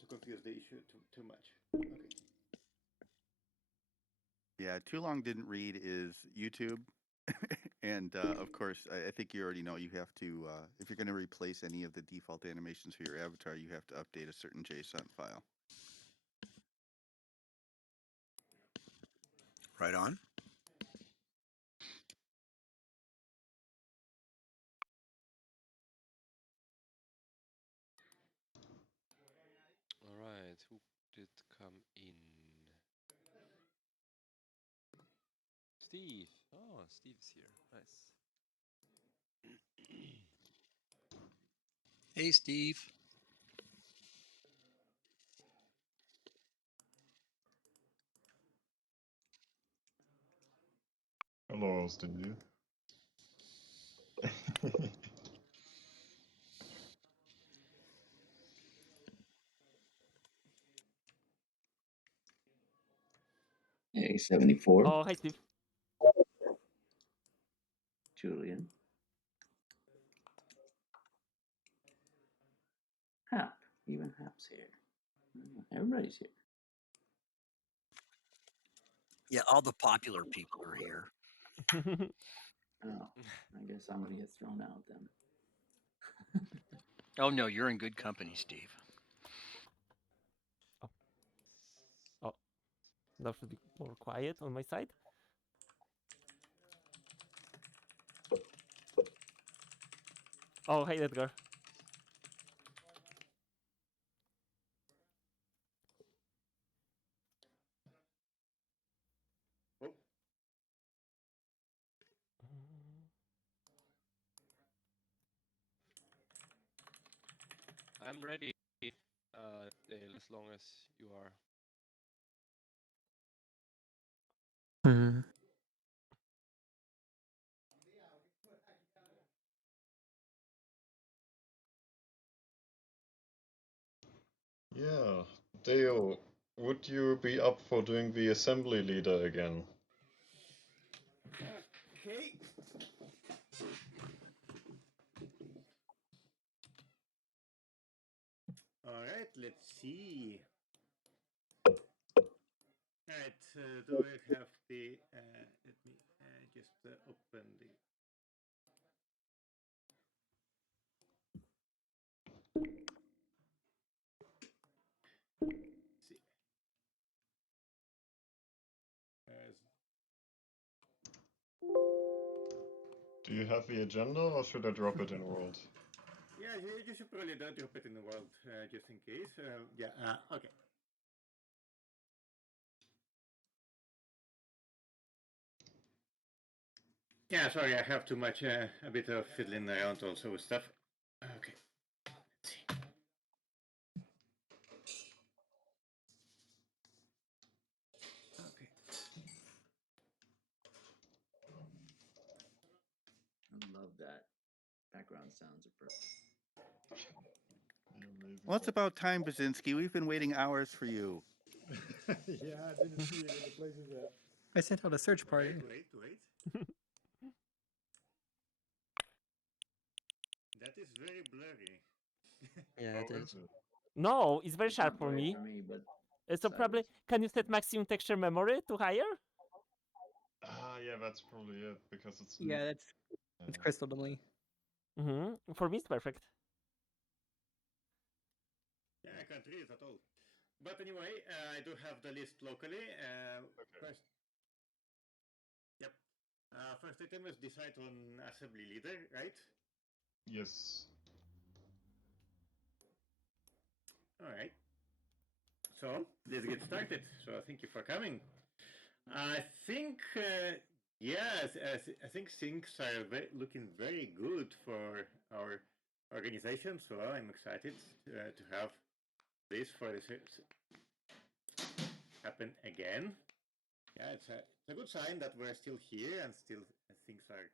to confuse the issue too much. Okay. Yeah, too long didn't read is YouTube. And of course, I think you already know you have to, if you're going to replace any of the default animations for your avatar, you have to update a certain JSON file. Right on. All right, who did come in? Steve. Oh, Steve's here. Nice. Hey, Steve. Hello, Steve. Hey, 74. Oh, hi, Steve. Julian. Hap. Even Hap's here. Everybody's here. Yeah, all the popular people are here. Oh, I guess I'm gonna get thrown out then. Oh, no, you're in good company, Steve. Oh, that should be more quiet on my side. Oh, hey, Edgar. Oh. I'm ready, Dale, as long as you are. Yeah, Dale, would you be up for doing the assembly leader again? Okay. All right, let's see. All right, do I have the, let me just open the, let's see. Do you have the agenda or should I drop it in World? Yeah, you should probably drop it in the world just in case. Yeah, okay. Yeah, sorry, I have too much, a bit of fiddling around also with stuff. Okay, let's see. Okay. I love that. Background sounds are perfect. Well, it's about time, Basinski. We've been waiting hours for you. Yeah, I didn't see it in the places that. I sent out a search party. Wait. That is very blurry. Yeah, it is. No, it's very It's sharp not for bright me. for me, but So probably, can you set maximum texture memory to higher? Yeah, that's probably it, because it's... Yeah, it's crystal to me. For me, it's perfect. Yeah, I can't read it at all. But anyway, I do have the list locally. First, yep. First item is decide on assembly leader, right? Yes. All right. So let's get started. So thank you for coming. I think, yes, I think things are looking very good for our organization. So I'm excited to have this for this happen again. Yeah, it's a good sign that we're still here and still things are,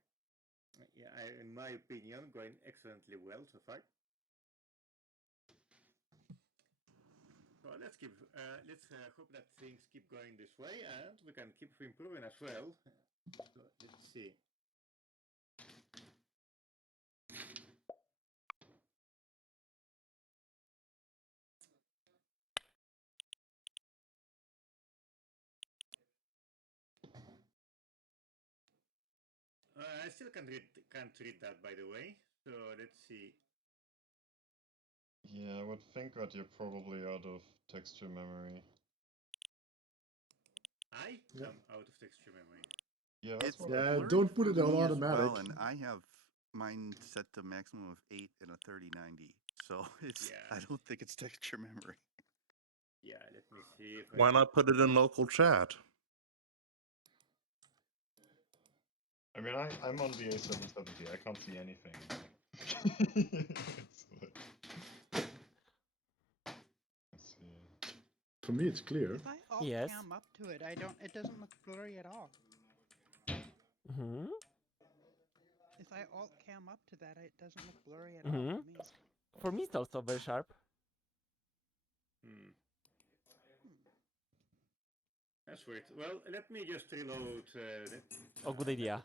yeah, in my opinion, going excellently well so far. So let's hope that things keep going this way and we can keep improving as well. So let's see. I still can't read that, by the way. So let's see. Yeah, I would think that you're probably out of texture memory. I am out of texture memory. Yeah, that's It's what Yeah, blurry don't put for it on me as automatic. well, and I have mine set to maximum of 8 and a 3090. So it's Yeah. I don't think it's texture memory. Yeah, let me see if Why not put it in local chat? I mean, I'm on the A770. I can't see anything. It's like- Let's see. For me, it's clear. If I alt Yes. cam up to it, it doesn't look blurry at all. Mm-hmm. If I alt cam up to that, it doesn't look blurry at all Mm-hmm. for me. For me, it's also very sharp. That's weird. Well, let me just reload. Oh, good idea.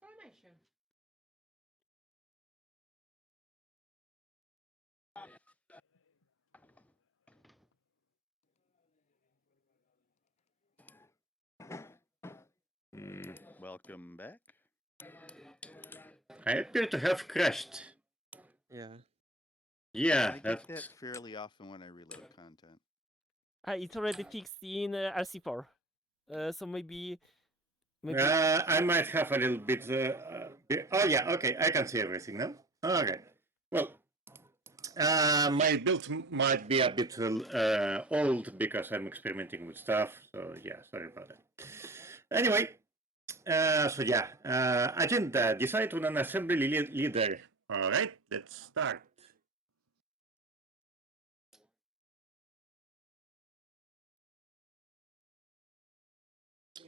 Content. Welcome back. I appear to have crashed. Yeah. Yeah, I get that fairly often when I reload content. It's already fixed in RC4. So maybe. I might have a little bit. Oh yeah, okay. I can see everything now. Okay. Well, my build might be a bit old because I'm experimenting with stuff. So yeah, sorry about that. Anyway, so yeah, agenda. Decide on an assembly leader. All right, let's start.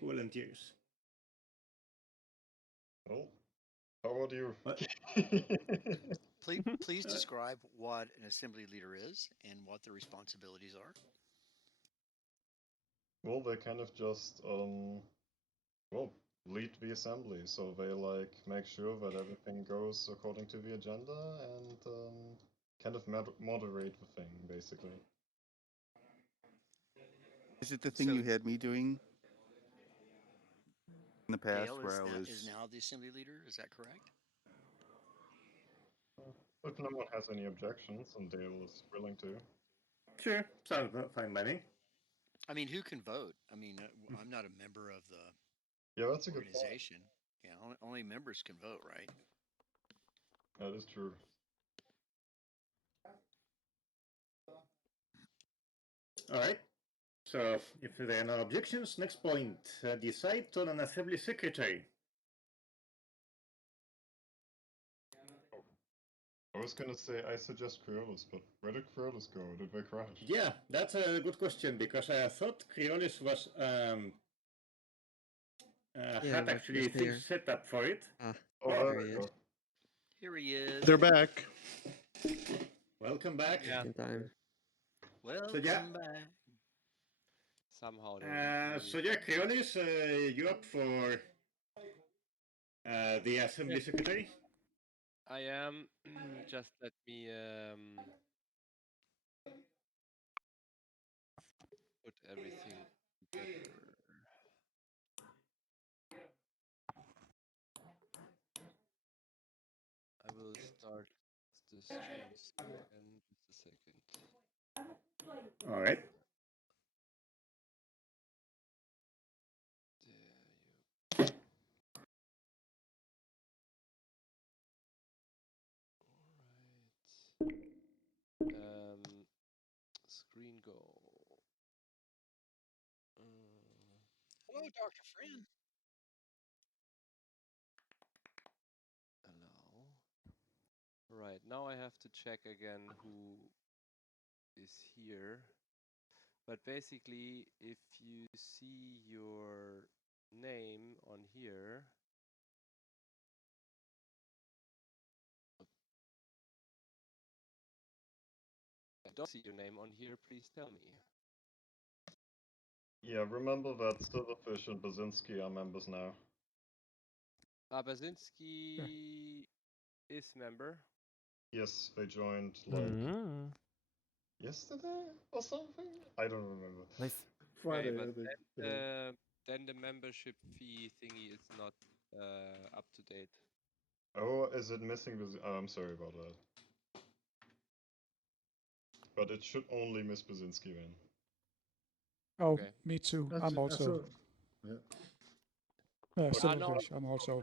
Volunteers. Well, how about you? Please describe what an assembly leader is and what their responsibilities are. Well, they kind of just well, lead the assembly, so they like make sure that everything goes according to the agenda and kind of moderate the thing, basically. Is it the thing you had me doing in the past Dale where I was... is now the assembly leader, is that correct? If no one has any objections, and Dale is willing to. Sure, sounds fine by me. I mean, who can vote? I mean, I'm not a member of the that's a good point. organization. Yeah, only members can vote, right? That is true. All right. So if there are no objections, next point, decide on an assembly secretary. I was gonna say I suggest Creolus, but where did Creolus go? Did they crash? Yeah, that's a good question because I thought Creolus was had actually things set up for it. There we go. Here he is. They're back. Welcome back. Yeah. Welcome back. Somehow. So yeah, Creolus, you up for the assembly secretary? I am. Just let me put everything together. I will start the stream again. Just a second. All right. go. Hello, Dr. Friend. Allow. Right, now I have to check again who is here. But basically, if you see your name on here, I don't see your name on here, please tell me. Yeah, remember that Silverfish and Basinski are members now. Basinski is member. Yes, they joined like yesterday or something? I don't remember. Nice. Friday, Okay, but I think. then the membership fee thingy is not up to date. Oh, is it missing? Oh, I'm sorry about that. But it should only miss Basinski then. Oh, Okay. me too. That's- I'm also. yeah. But Silverfish. I'm also.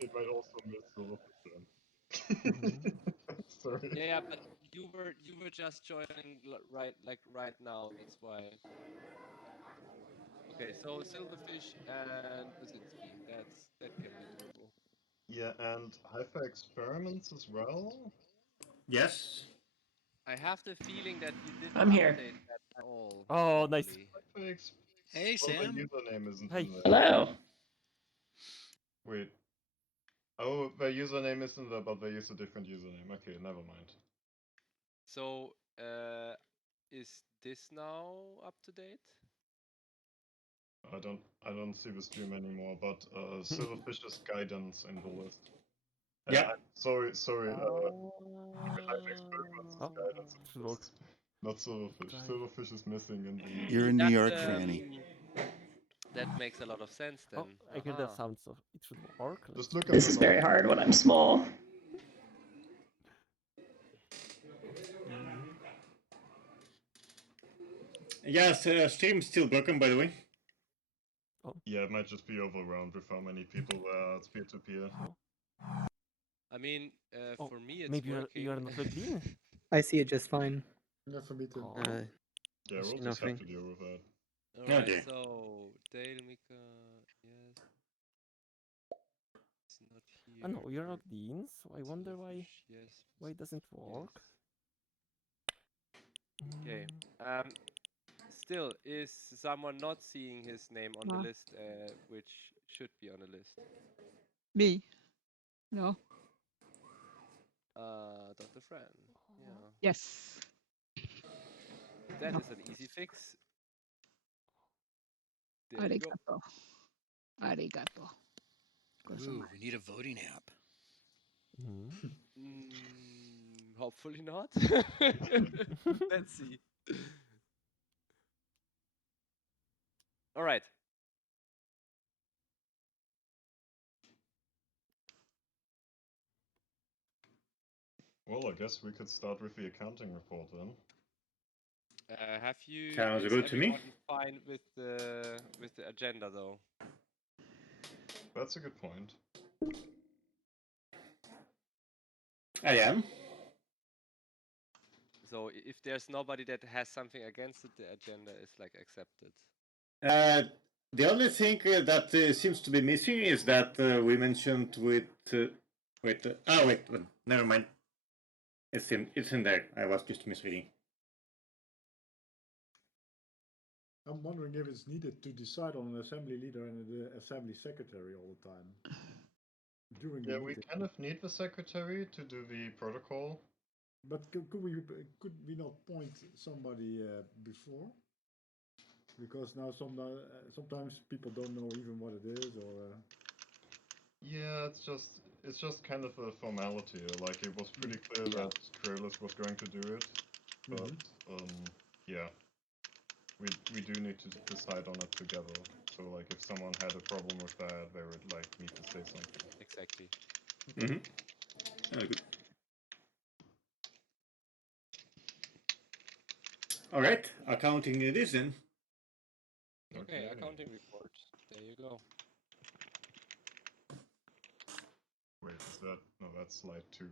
it might also miss Silverfish then. Sorry. Yeah, but you were just joining right now. That's why. Okay, so Silverfish and Basinski. That can be doable. Yeah, and Hi-Fi Experiments as well? Yes. I have the feeling that you didn't I'm here. update that at all. Oh, nice. probably. Hey, Well, Sam. the username isn't Hey. in there. Hello. Wait. Oh, the username isn't there, but they use a different username. Okay, never mind. So, is this now up to date? I don't see the stream anymore, but Silverfish's guidance in the list. Yeah. Sorry. Oh, Guidance in should the work. list. Not Silverfish. Drive. Silverfish is missing in the. You're in New York, That, Franny. That makes a lot of sense then. Oh, I hear the sound, so it should work. Just look at This the is very hard when I'm small. Yes, stream's still broken, by the way. Yeah, it might just be overwhelmed with how many people it's peer-to-peer. I mean, for me it's maybe working. you are not logged in. I see it just fine. Yeah, for me too. Yeah, we'll just have to deal with that. Alright, Okay. so Dale, Mika, yes. It's not here. Oh no, you're logged in, so I wonder why Yes. it doesn't work. Okay. Still, is someone not seeing his name on the list, which should be on the list? Me? No. Dr. Fran. Yeah. Yes. That No. is an easy fix. There you go. Arigato. Arigato. Ooh, we need a voting app. Hopefully not. Let's see. All right. Well, I guess we could start with the accounting report then. Have you? Sounds is good to me. everyone fine with the agenda though? That's a good point. I am. So if there's nobody that has something against it, the agenda is like accepted. The only thing that seems to be missing is that we mentioned with. Wait, never mind. It's in there. I was just misreading. I'm wondering if it's needed to decide on an assembly leader and the assembly secretary all the time. During the Yeah, we meeting. kind of need the secretary to do the protocol. But could we not point somebody before? Because now sometimes people don't know even what it is, or. Yeah, it's just kind of a formality. Like it was pretty clear that Kralus was going to do it, but yeah, we do need to decide on it together. So like if someone had a problem with that, they would like need to say something. Exactly. Good. All right, accounting it is then. Okay, accounting report. There you go. Wait, is that no? That's slide 2.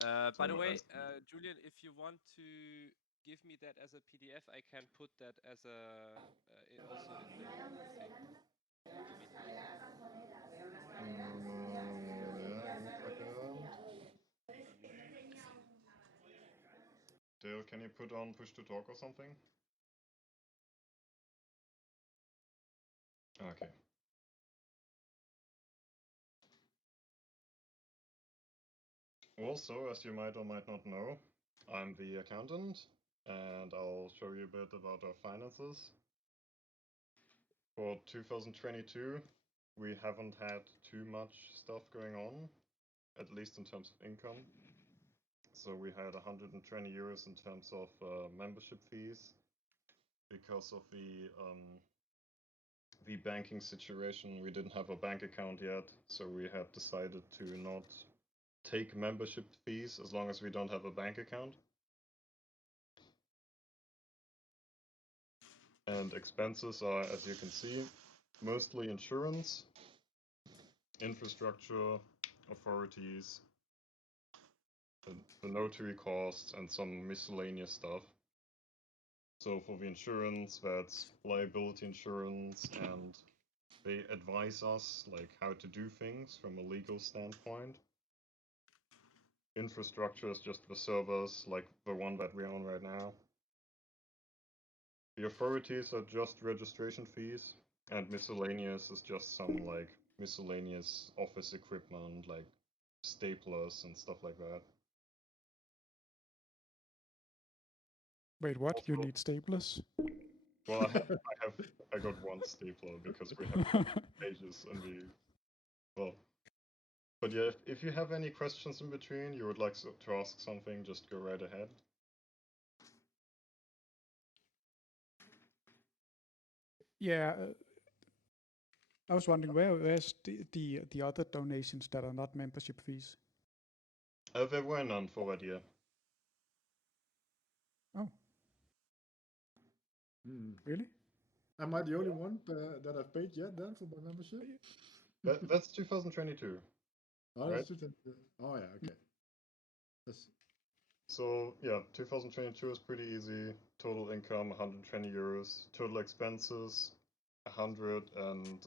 By the So way, as- Julian, if you want to give me that as a PDF, I can put that as a also in the thing immediately. yeah, give me a second. Dale, can you put on push to talk or something? Okay. Also, as you might or might not know, I'm the accountant, and I'll show you a bit about our finances. For 2022, we haven't had too much stuff going on, at least in terms of income. So we had 120 euros in terms of membership fees because of the banking situation. We didn't have a bank account yet, so we had decided to not take membership fees as long as we don't have a bank account. And expenses are, as you can see, mostly insurance, infrastructure, authorities, the notary costs, and some miscellaneous stuff. So for the insurance, that's liability insurance, and they advise us like how to do things from a legal standpoint. Infrastructure is just the servers, like the one that we own right now. The authorities are just registration fees, and miscellaneous is just some like miscellaneous office equipment, like staplers and stuff like that. Wait, what? You Also- need staplers? Well, I got one stapler because we have pages and well. But yeah, if you have any questions in between, you would like to ask something, just go right ahead. Yeah, I was wondering where's the other donations that are not membership fees? There were none for that year. Oh, really? Am I the only one that I've paid yet then for my membership? That's 2022. Oh, right? that's 2022. Oh, yeah, okay. That's, So yeah, 2022 is pretty easy. Total income 120 euros. Total expenses 100 and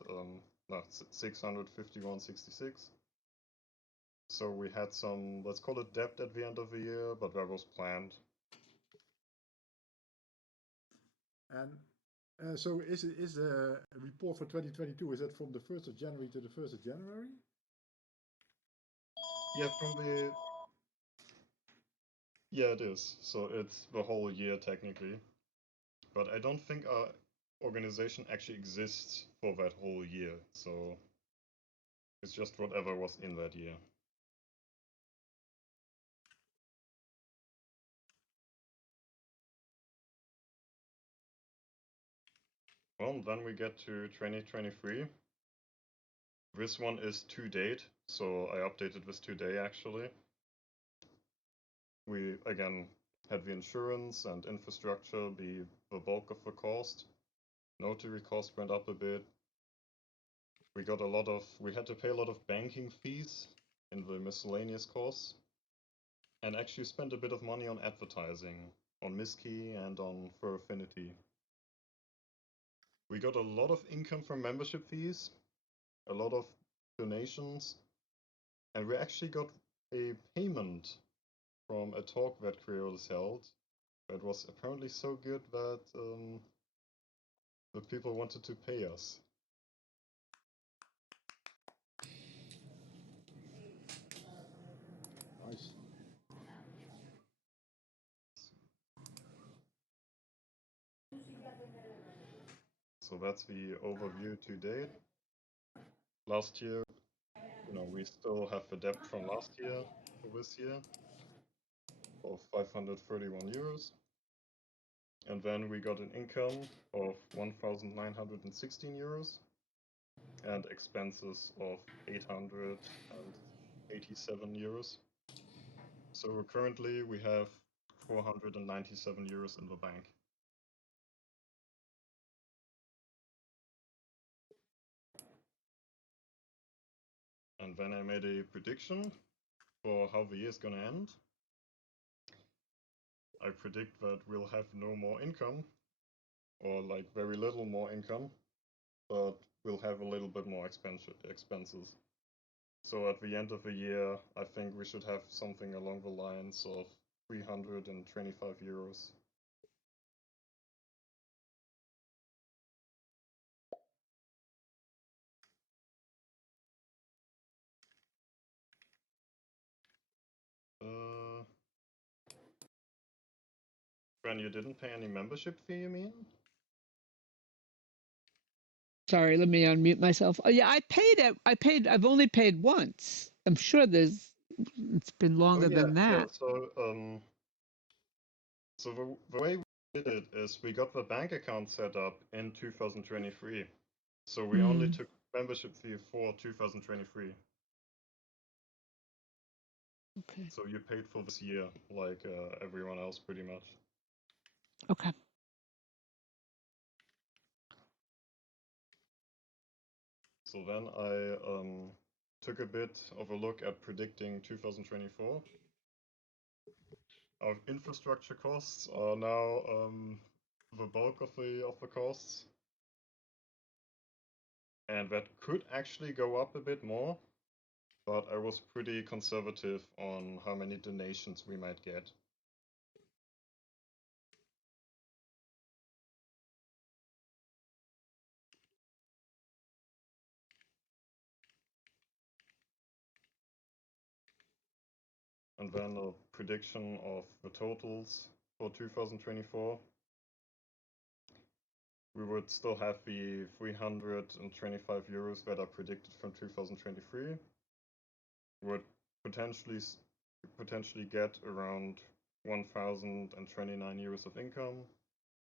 no 651.66. So we had some, let's call it debt at the end of the year, but that was planned. and so is a report for 2022, is that from the 1st of January to the 1st of January? Yeah, it is. So it's the whole year technically. But I don't think our organization actually exists for that whole year. So it's just whatever was in that year. Well, then we get to 2023. This one is to date, so I updated this today actually. We again had the insurance and infrastructure be the bulk of the cost. Notary cost went up a bit. We had to pay a lot of banking fees in the miscellaneous costs, and actually spent a bit of money on advertising, on Miski and on Fur Affinity. We got a lot of income from membership fees, a lot of donations, and we actually got a payment from a talk that Creoles held that was apparently so good that the people wanted to pay us. Nice. So that's the overview to date. Last year, we still have the debt from last year for this year of 531 euros. And then we got an income of 1,916 euros and expenses of 887 euros. So currently we have 497 euros in the bank. And then I made a prediction for how the year is going to end. I predict that we'll have no more income, or like very little more income, but we'll have a little bit more expenses. So at the end of the year, I think we should have something along the lines of 325 euros. Bren, you didn't pay any membership fee, you mean? Sorry, let me unmute myself. Oh, yeah, I paid it. I've only paid once. I'm sure it's been longer than that. So the way we did it is we got the bank account set up in 2023. So we only took membership fee for 2023. Okay. So you paid for this year, like everyone else, pretty much. Okay. So then I took a bit of a look at predicting 2024. Our infrastructure costs are now the bulk of the costs, and that could actually go up a bit more, but I was pretty conservative on how many donations we might get. And then a prediction of the totals for 2024. We would still have the 325 euros that are predicted from 2023. We would potentially get around 1,029 euros of income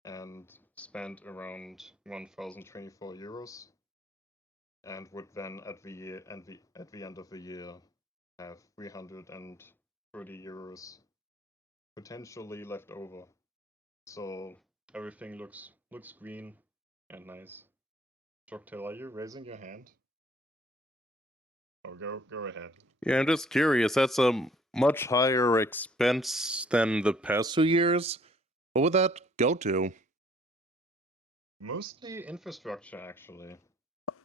and spend around 1,024 euros, and would then at the end of the year have 330 euros potentially left over. So everything looks green and nice. Shocktail, are you raising your hand? Oh, go ahead. Yeah, I'm just curious. That's a much higher expense than the past 2 years. What would that go to? Mostly infrastructure, actually.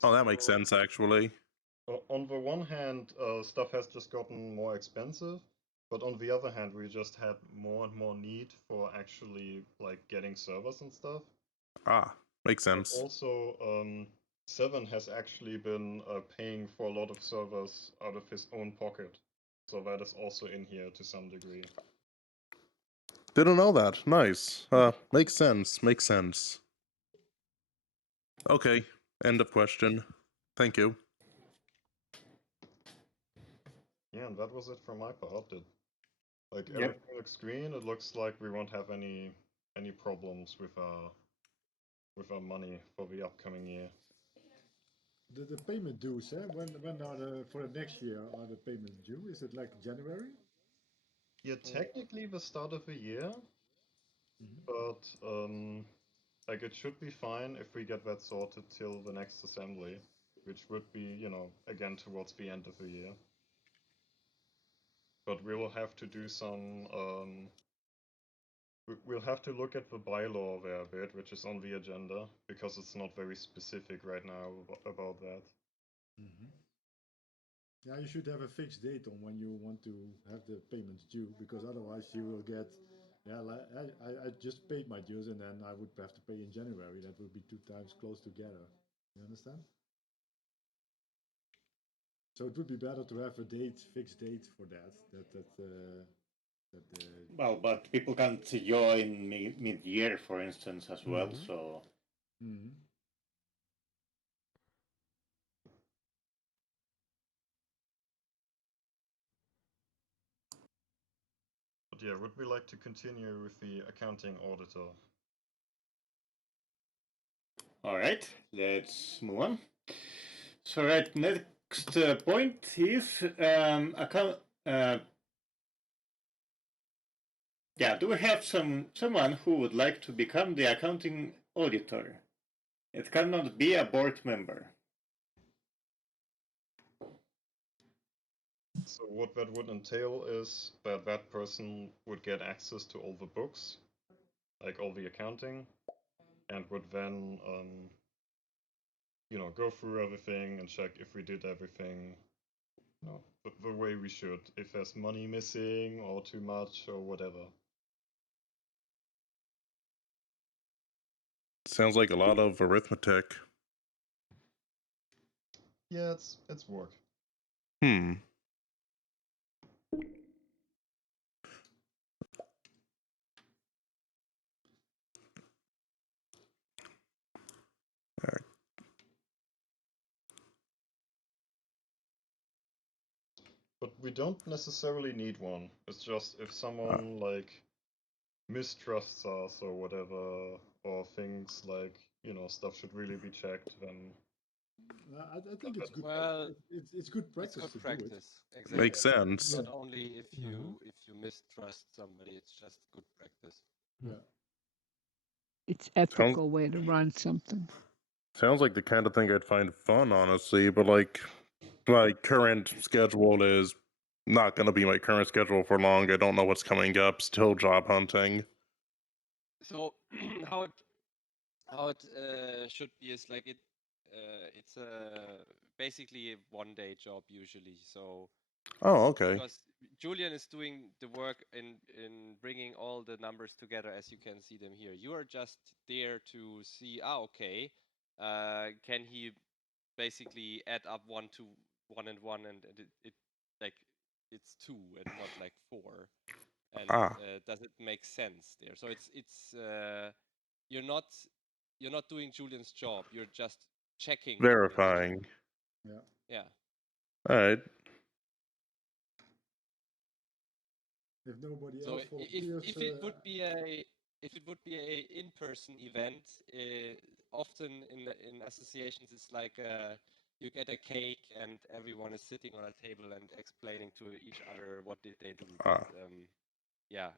Oh, that makes sense, actually. On the one hand, stuff has just gotten more expensive, but on the other hand, we just had more and more need for actually like getting servers and stuff. Ah, makes sense. But also, Seven has actually been paying for a lot of servers out of his own pocket, so that is also in here to some degree. Didn't know that. Nice. Makes sense. Makes sense. Okay. End of question. Thank you. Yeah, and that was it from my part. Yep. Everything looks green. It looks like we won't have any problems with our money for the upcoming year. The payment dues, when are for the next year are the payments due? Is it like January? Yeah, technically the start of the year, but like it should be fine if we get that sorted till the next assembly, which would be, again towards the end of the year. But we will have to do some we'll have to look at the bylaw there a bit, which is on the agenda, because it's not very specific right now about that. Yeah, you should have a fixed date on when you want to have the payments due, because otherwise you will get, yeah, like, I just paid my dues and then I would have to pay in January. That would be 2 times close together. You understand? So it would be better to have a fixed date for that. Well, but people can't join mid-year, for instance, as well. So. But yeah, would we like to continue with the accounting auditor? All right, let's move on. So, right, next point is account. Yeah, do we have someone who would like to become the accounting auditor? It cannot be a board member. So what that would entail is that that person would get access to all the books, like all the accounting, and would then, go through everything and check if we did everything, the way we should. If there's money missing or too much or whatever. Sounds like a lot of arithmetic. Yeah, it's work. Hmm. But we don't necessarily need one. It's just if someone like mistrusts us or whatever, or thinks like, stuff should really be checked, then I think it's good. Well, It's good it's practice good to do it. practice. Exactly. Makes sense. Not only if you mistrust somebody, it's just good practice. Yeah. It's ethical way to run something. Sounds like the kind of thing I'd find fun, honestly, but like my current schedule is not going to be my current schedule for long. I don't know what's coming up. Still job hunting. So how it should be is like it's basically a one-day job usually. So Oh, okay. because Julian is doing the work in bringing all the numbers together, as you can see them here. You are just there to see. Okay, can he basically add up 1 to 1 and 1, and it like it's 2 and not like 4, and does it make sense there? So it's you're not doing Julian's job. You're just checking Verifying. Yeah. Yeah. All right. If nobody So else volunteers, if it would be a in-person event, often in associations it's like you get a cake and everyone is sitting on a table and explaining to each other what did they do. But yeah.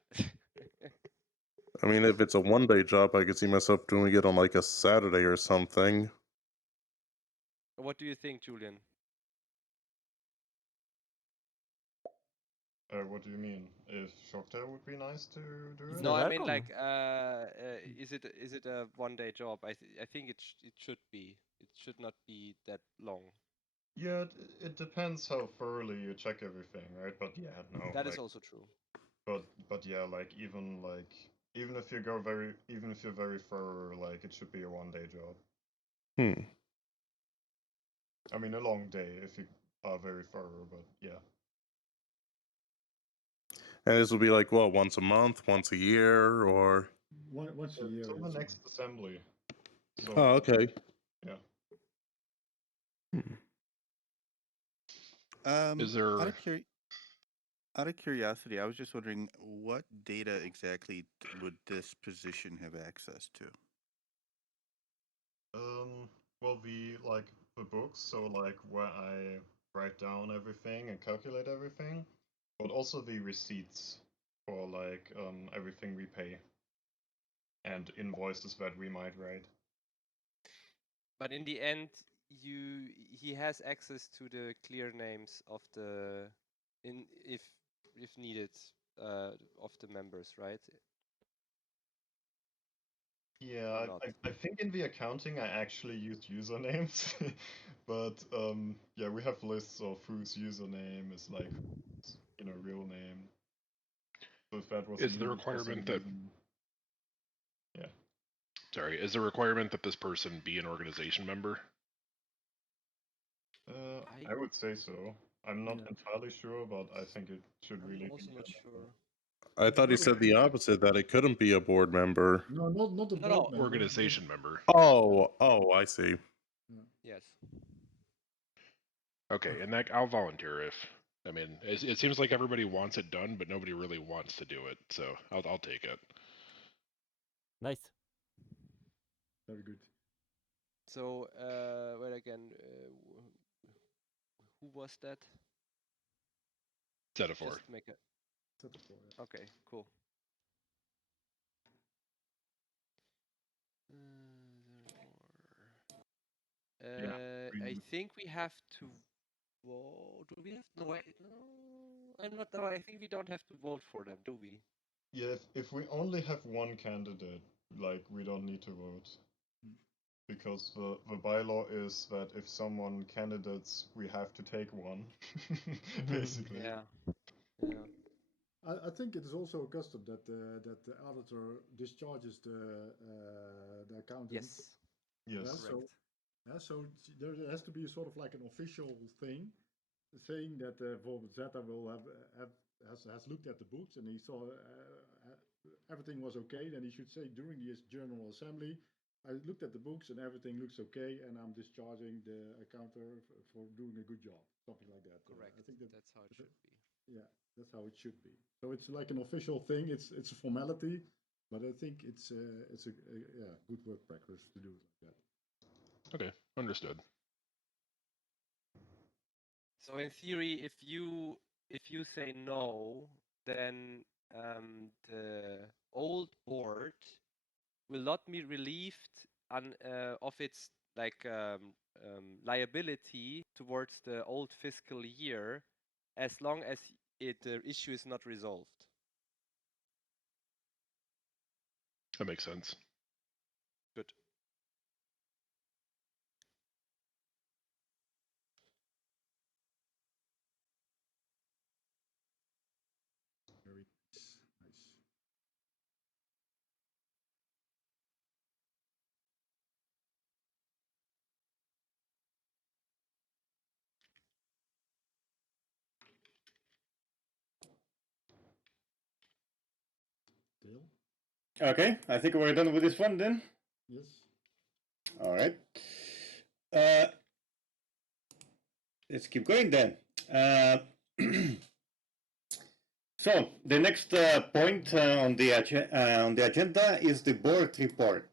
I mean, if it's a one-day job, I could see myself doing it on like a Saturday or something. What do you think, Julian? What do you mean? If Shocktail would be nice to do it? No, I mean like, is it a one-day job? I think it should be. It should not be that long. Yeah, it depends how thoroughly you check everything, right? But yeah, no. That is also true. But yeah, even if you're very thorough, like it should be a one-day job. Hmm. I mean, a long day if you are very thorough, but yeah. And this will be like, what, once a month, once a year, or? Once a year. Till the next assembly. So, Oh, okay. Yeah. Is there- out of curiosity, I was just wondering what data exactly would this position have access to? Well, the books, so like where I write down everything and calculate everything, but also the receipts for like everything we pay and invoices that we might write. But in the end, he has access to the clear names of the if needed of the members, right? Yeah, I think in the accounting I actually used usernames, but yeah, we have lists of whose username is like real name. So if that was Is the needed for some requirement that reason, yeah. Sorry, is the requirement that this person be an organization member? I would say so. I'm not entirely sure, but I think it should really I'm also be. not sure. I thought he said the opposite, that it couldn't be a board member. No, not the board member. Organization member. Oh, I see. Yes. Okay, and that I'll volunteer if. I mean, it seems like everybody wants it done, but nobody really wants to do it. So I'll take it. Nice. Very good. So, wait again. Who was that? Set of 4. Just make a. Set of 4. Yeah. Okay, cool. I think we have to Whoa, do we have no way? No, I'm not. No, I think we don't have to vote for them, do we? Yeah, if we only have one candidate, like, we don't need to vote. Because the bylaw is that if someone candidates, we have to take one, basically. Yeah. Yeah. I think it is also a custom that that the auditor discharges the accountant. Yes. Yes. Yeah, Correct. so there has to be sort of like an official thing saying that Zeta will has looked at the books and he saw everything was okay. Then he should say during this General Assembly, I looked at the books and everything looks okay, and I'm discharging the accountant for doing a good job, something like that. Correct. I think that's how it should be. Yeah, that's how it should be. So it's like an official thing. It's a formality, but I think it's a yeah, good work practice to do it like that. Okay, understood. So in theory, if you say no, then the old board will not be relieved of its liability towards the old fiscal year, as long as the issue is not resolved. That makes sense. Good. Very nice. Nice. Dale? Okay, I think we're done with this one then. Yes. All right. Let's keep going then. So the next point on the agenda is the board report.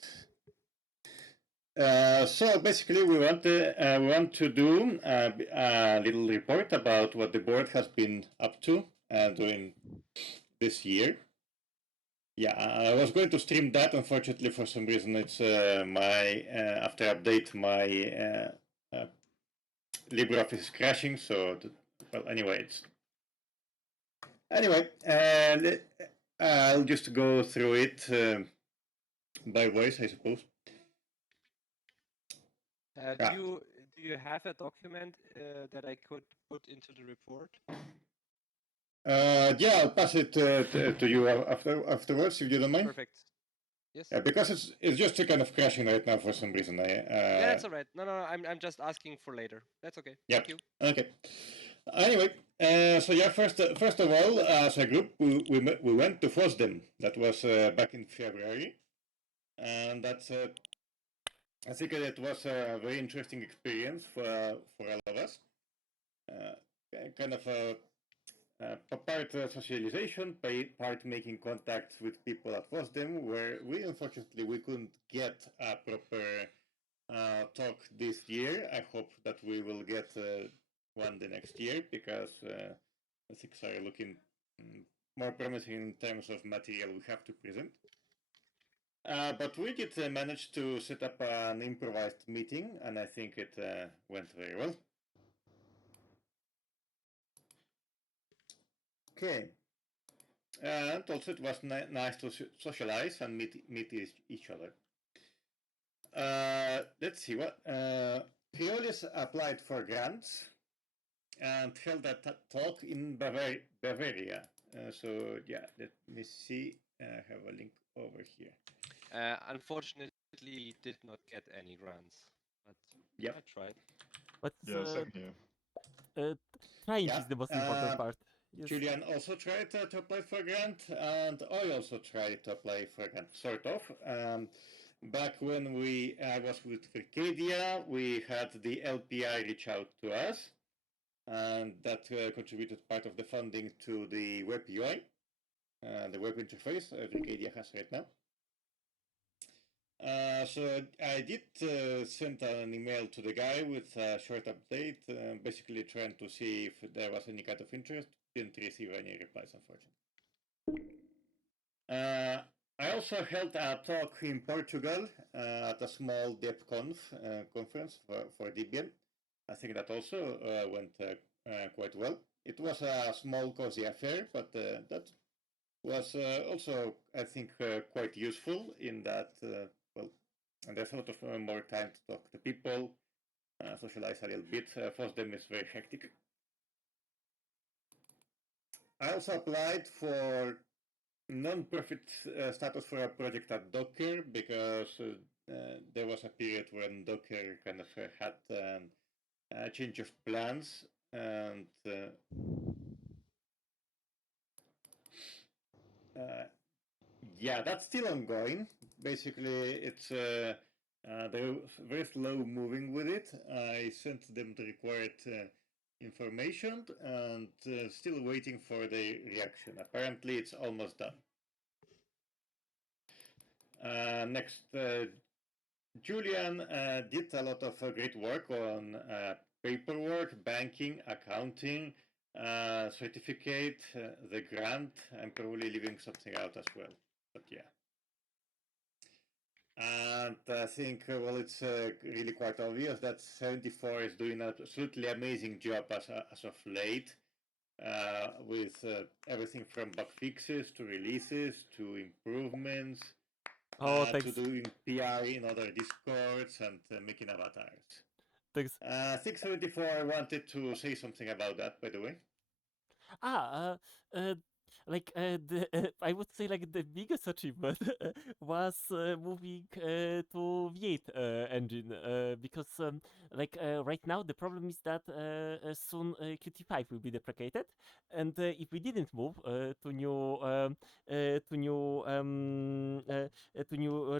So basically, we want to do a little report about what the board has been up to during this year. Yeah, I was going to stream that. Unfortunately, for some reason, it's my after update my LibreOffice is crashing. So, well, anyway, I'll just go through it by voice, I suppose. Do you have a document that I could put into the report? Yeah, I'll pass it to you afterwards, if you don't mind. Perfect. Yes. Yeah, because it's just kind of crashing right now for some reason. Yeah, that's all right. No, I'm just asking for later. That's okay. Yeah. Thank you. Okay. Anyway, so yeah, first of all, as a group, we went to FOSDEM. That was back in February, and that's I think it was a very interesting experience for all of us. Kind of a part socialization, part making contacts with people at FOSDEM, where we unfortunately couldn't get a proper talk this year. I hope that we will get one the next year, because things are looking more promising in terms of material we have to present. But we did manage to set up an improvised meeting, and I think it went very well. Okay. And also it was nice to socialize and meet each other. Let's see what Priolis applied for grants and held a talk in Bavaria. So yeah, let me see. I have a link over here. Unfortunately, did not get any grants, but yep. I tried. But same here. Trying is the most important part. Yes. Julian also tried to apply for a grant, and I also tried to apply for a grant, sort of. Back when I was with Arcadia, we had the LPI reach out to us, and that contributed part of the funding to the web UI, the web interface Arcadia has right now. So I did send an email to the guy with a short update, basically trying to see if there was any kind of interest. Didn't receive any replies, unfortunately. I also held a talk in Portugal at a small DevConf conference for Debian. I think that also went quite well. It was a small, cozy affair, but that was also, I think, quite useful in that, well, and there's a lot of more time to talk to people, socialize a little bit. For them, it's very hectic. I also applied for non-profit status for a project at Docker because there was a period when Docker kind of had a change of plans, and yeah, that's still ongoing. Basically, it's they're very slow moving with it. I sent them the required information and still waiting for the reaction. Apparently, it's almost done. Next, Julian did a lot of great work on paperwork, banking, accounting, certificate, the grant. I'm probably leaving something out as well, but yeah. And I think, well, it's really quite obvious that 74 is doing an absolutely amazing job as of late, with everything from bug fixes to releases to improvements, to doing PR in other Discords and making avatars. Thanks. I think 74 wanted to say something about that, by the way. I would say like the biggest achievement was moving to V8 engine because right now the problem is that soon Qt5 will be deprecated, and if we didn't move to new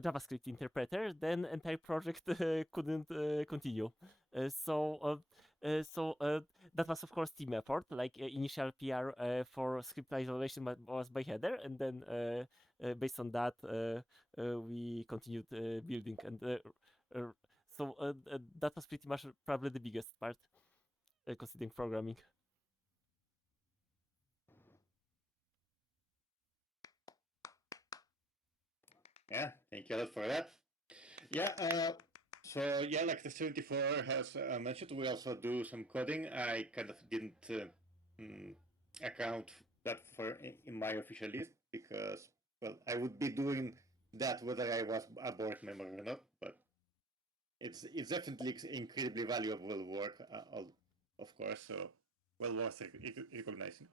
JavaScript interpreter, then entire project couldn't continue. So that was of course team effort. Like initial PR for script isolation was by Heather, and then based on that we continued building, and that was pretty much probably the biggest part considering programming. Yeah, thank you a lot for that. Yeah, so yeah, like the 74 has mentioned, we also do some coding. I kind of didn't account that for in my official list because, well, I would be doing that whether I was a board member or not. But it's definitely incredibly valuable work, of course. So well worth recognizing.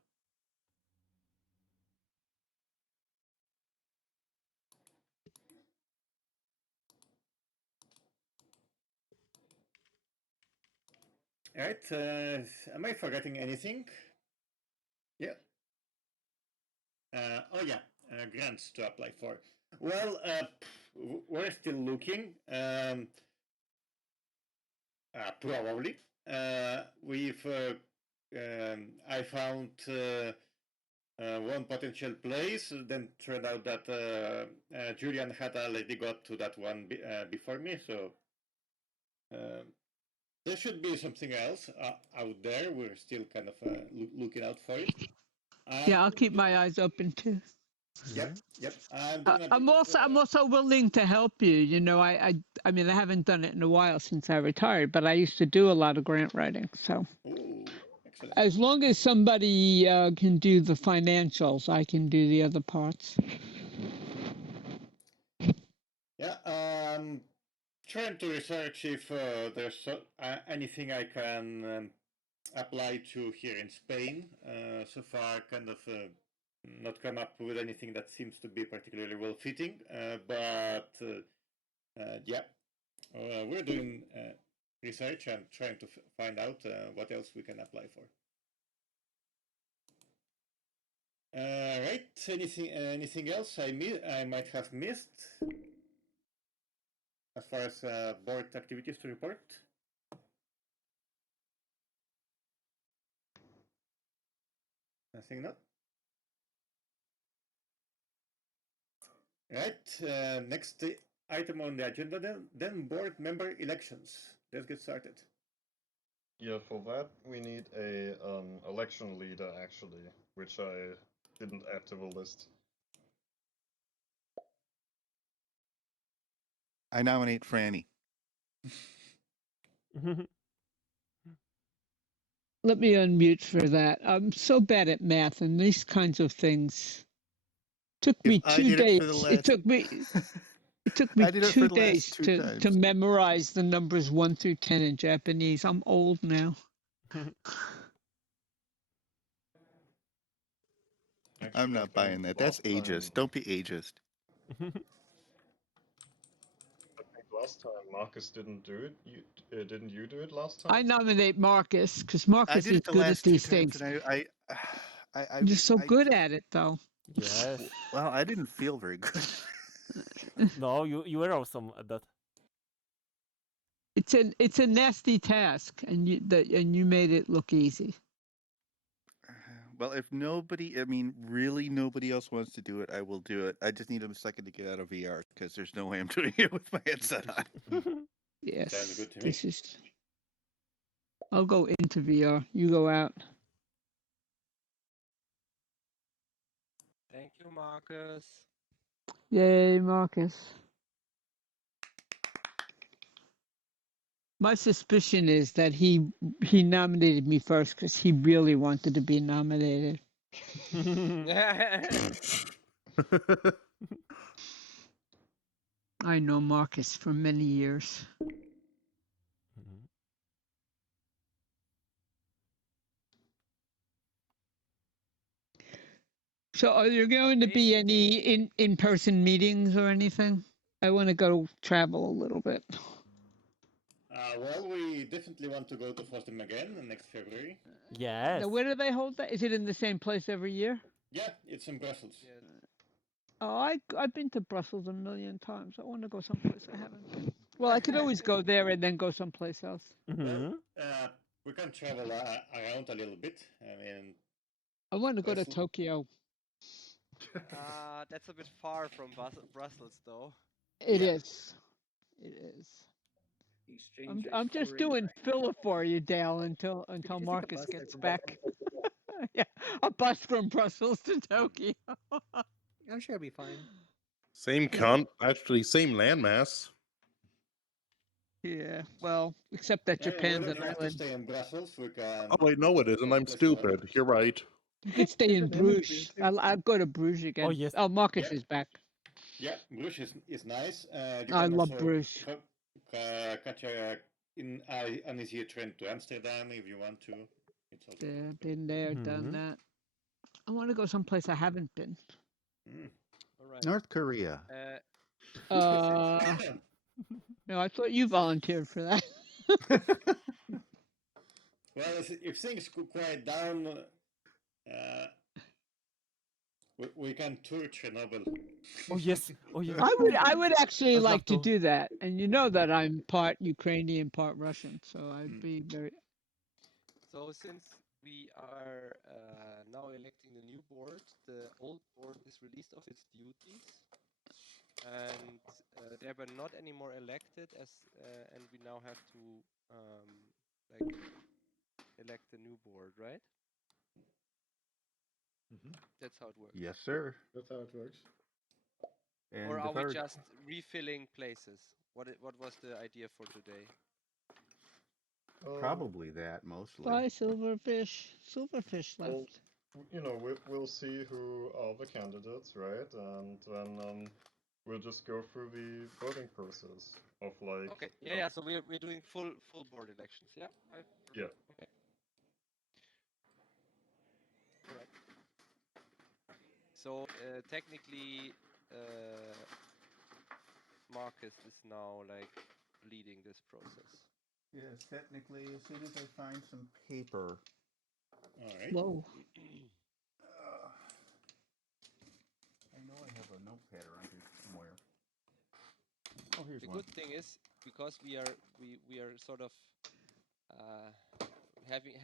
All right, am I forgetting anything? Yeah. Oh yeah, grants to apply for. Well, we're still looking. Probably. I found one potential place. Then turned out that Julian had already got to that one before me. So there should be something else out there. We're still kind of looking out for it. Yeah, I'll keep my eyes open too. Yep. I'm also willing to help you. You know, I mean, I haven't done it in a while since I retired, but I used to do a lot of grant writing. So, excellent. As long as somebody can do the financials, I can do the other parts. Yeah, trying to research if there's anything I can apply to here in Spain. So far, kind of not come up with anything that seems to be particularly well fitting. But yeah, we're doing research and trying to find out what else we can apply for. Right. Anything else I might have missed as far as board activities to report? Nothing, not. Right. Next item on the agenda then board member elections. Let's get started. Yeah, for that we need a election leader actually, which I didn't add to the list. I nominate Franny. Let me unmute for that. I'm so bad at math and these kinds of things. Took If me I 2 did it days. for the It last, took me it took me I did it for 2 the last days 2 to times. memorize the numbers 1 through 10 in Japanese. I'm old now. I'm Actually, I not buying think that. That's last time, ageist. Don't be ageist. Marcus didn't do it. Didn't you do it last I time? nominate Marcus because I Marcus did is it the good at last 2 these times, things. and You're so I good at it, though. Yes. well, I didn't feel very good. No, you were awesome at that. It's a nasty task, and you made it look easy. Well, if nobody, I mean, really nobody else wants to do it, I will do it. I just need a second to get out of VR because there's no way I'm doing it with my headset on. Yes, Sounds good to me. this is. I'll go into VR. You go out. Thank you, Marcus. Yay, Marcus. My suspicion is that he nominated me first because he really wanted to be nominated. I know Marcus for many years. So are there going to be any in-person meetings or anything? I want to go travel a little bit. Well, we definitely want to go to Fostum again next February. Yes. Now, where do they hold that? Is it in the same place every year? Yeah, it's in Brussels. Oh, I've been to Brussels a million times. I want to go someplace I haven't been. Well, I could always go there and then go someplace else. Well, we can travel around a little bit. I mean, I want to go to Tokyo. That's a bit far from Brussels, though. It is. It is. I'm just doing filler for you, Dale, until Marcus gets back. Yeah, a bus from Brussels to Tokyo. I'm sure it'll be fine. Same actually same landmass. Yeah, well, except that Japan's we an don't have to island. stay in Brussels. We can. Oh wait, no, it isn't. I'm stupid. You're right. You could stay in Bruges. I'll go to Bruges again. Oh, yes. Oh, Marcus Yeah. is back. Yeah, Bruges is nice. You I can love also Bruges. catch an easier train to Amsterdam if you want to. It's also Yeah, been there, done that. I want to go someplace I haven't been. All right. North Korea. No, I thought you volunteered for that. Well, if things quiet down, we can tour Chernobyl. Oh yes. Oh yes. I would actually I'd love like to to. do that, and you know that I'm part Ukrainian, part Russian, so I'd be very. So since we are now electing the new board, the old board is released of its duties, and they were not anymore elected and we now have to like elect the new board, right? That's how it works. Yes, sir. That's how it works. And Or if are I we were- just refilling places? What was the idea for today? Probably that mostly. Bye, Silverfish. Silverfish left. Well, you know, we'll see who are the candidates, right? And then we'll just go through the voting process of like. Okay. Yeah. So we're doing full board elections. Yeah. Yeah. Okay. All right. So technically, Marcus is now like leading this process. Yes, technically, as soon as I find some paper. All right. Whoa. I know I have a notepad around here somewhere. Oh, here's The one. good thing is because we are sort of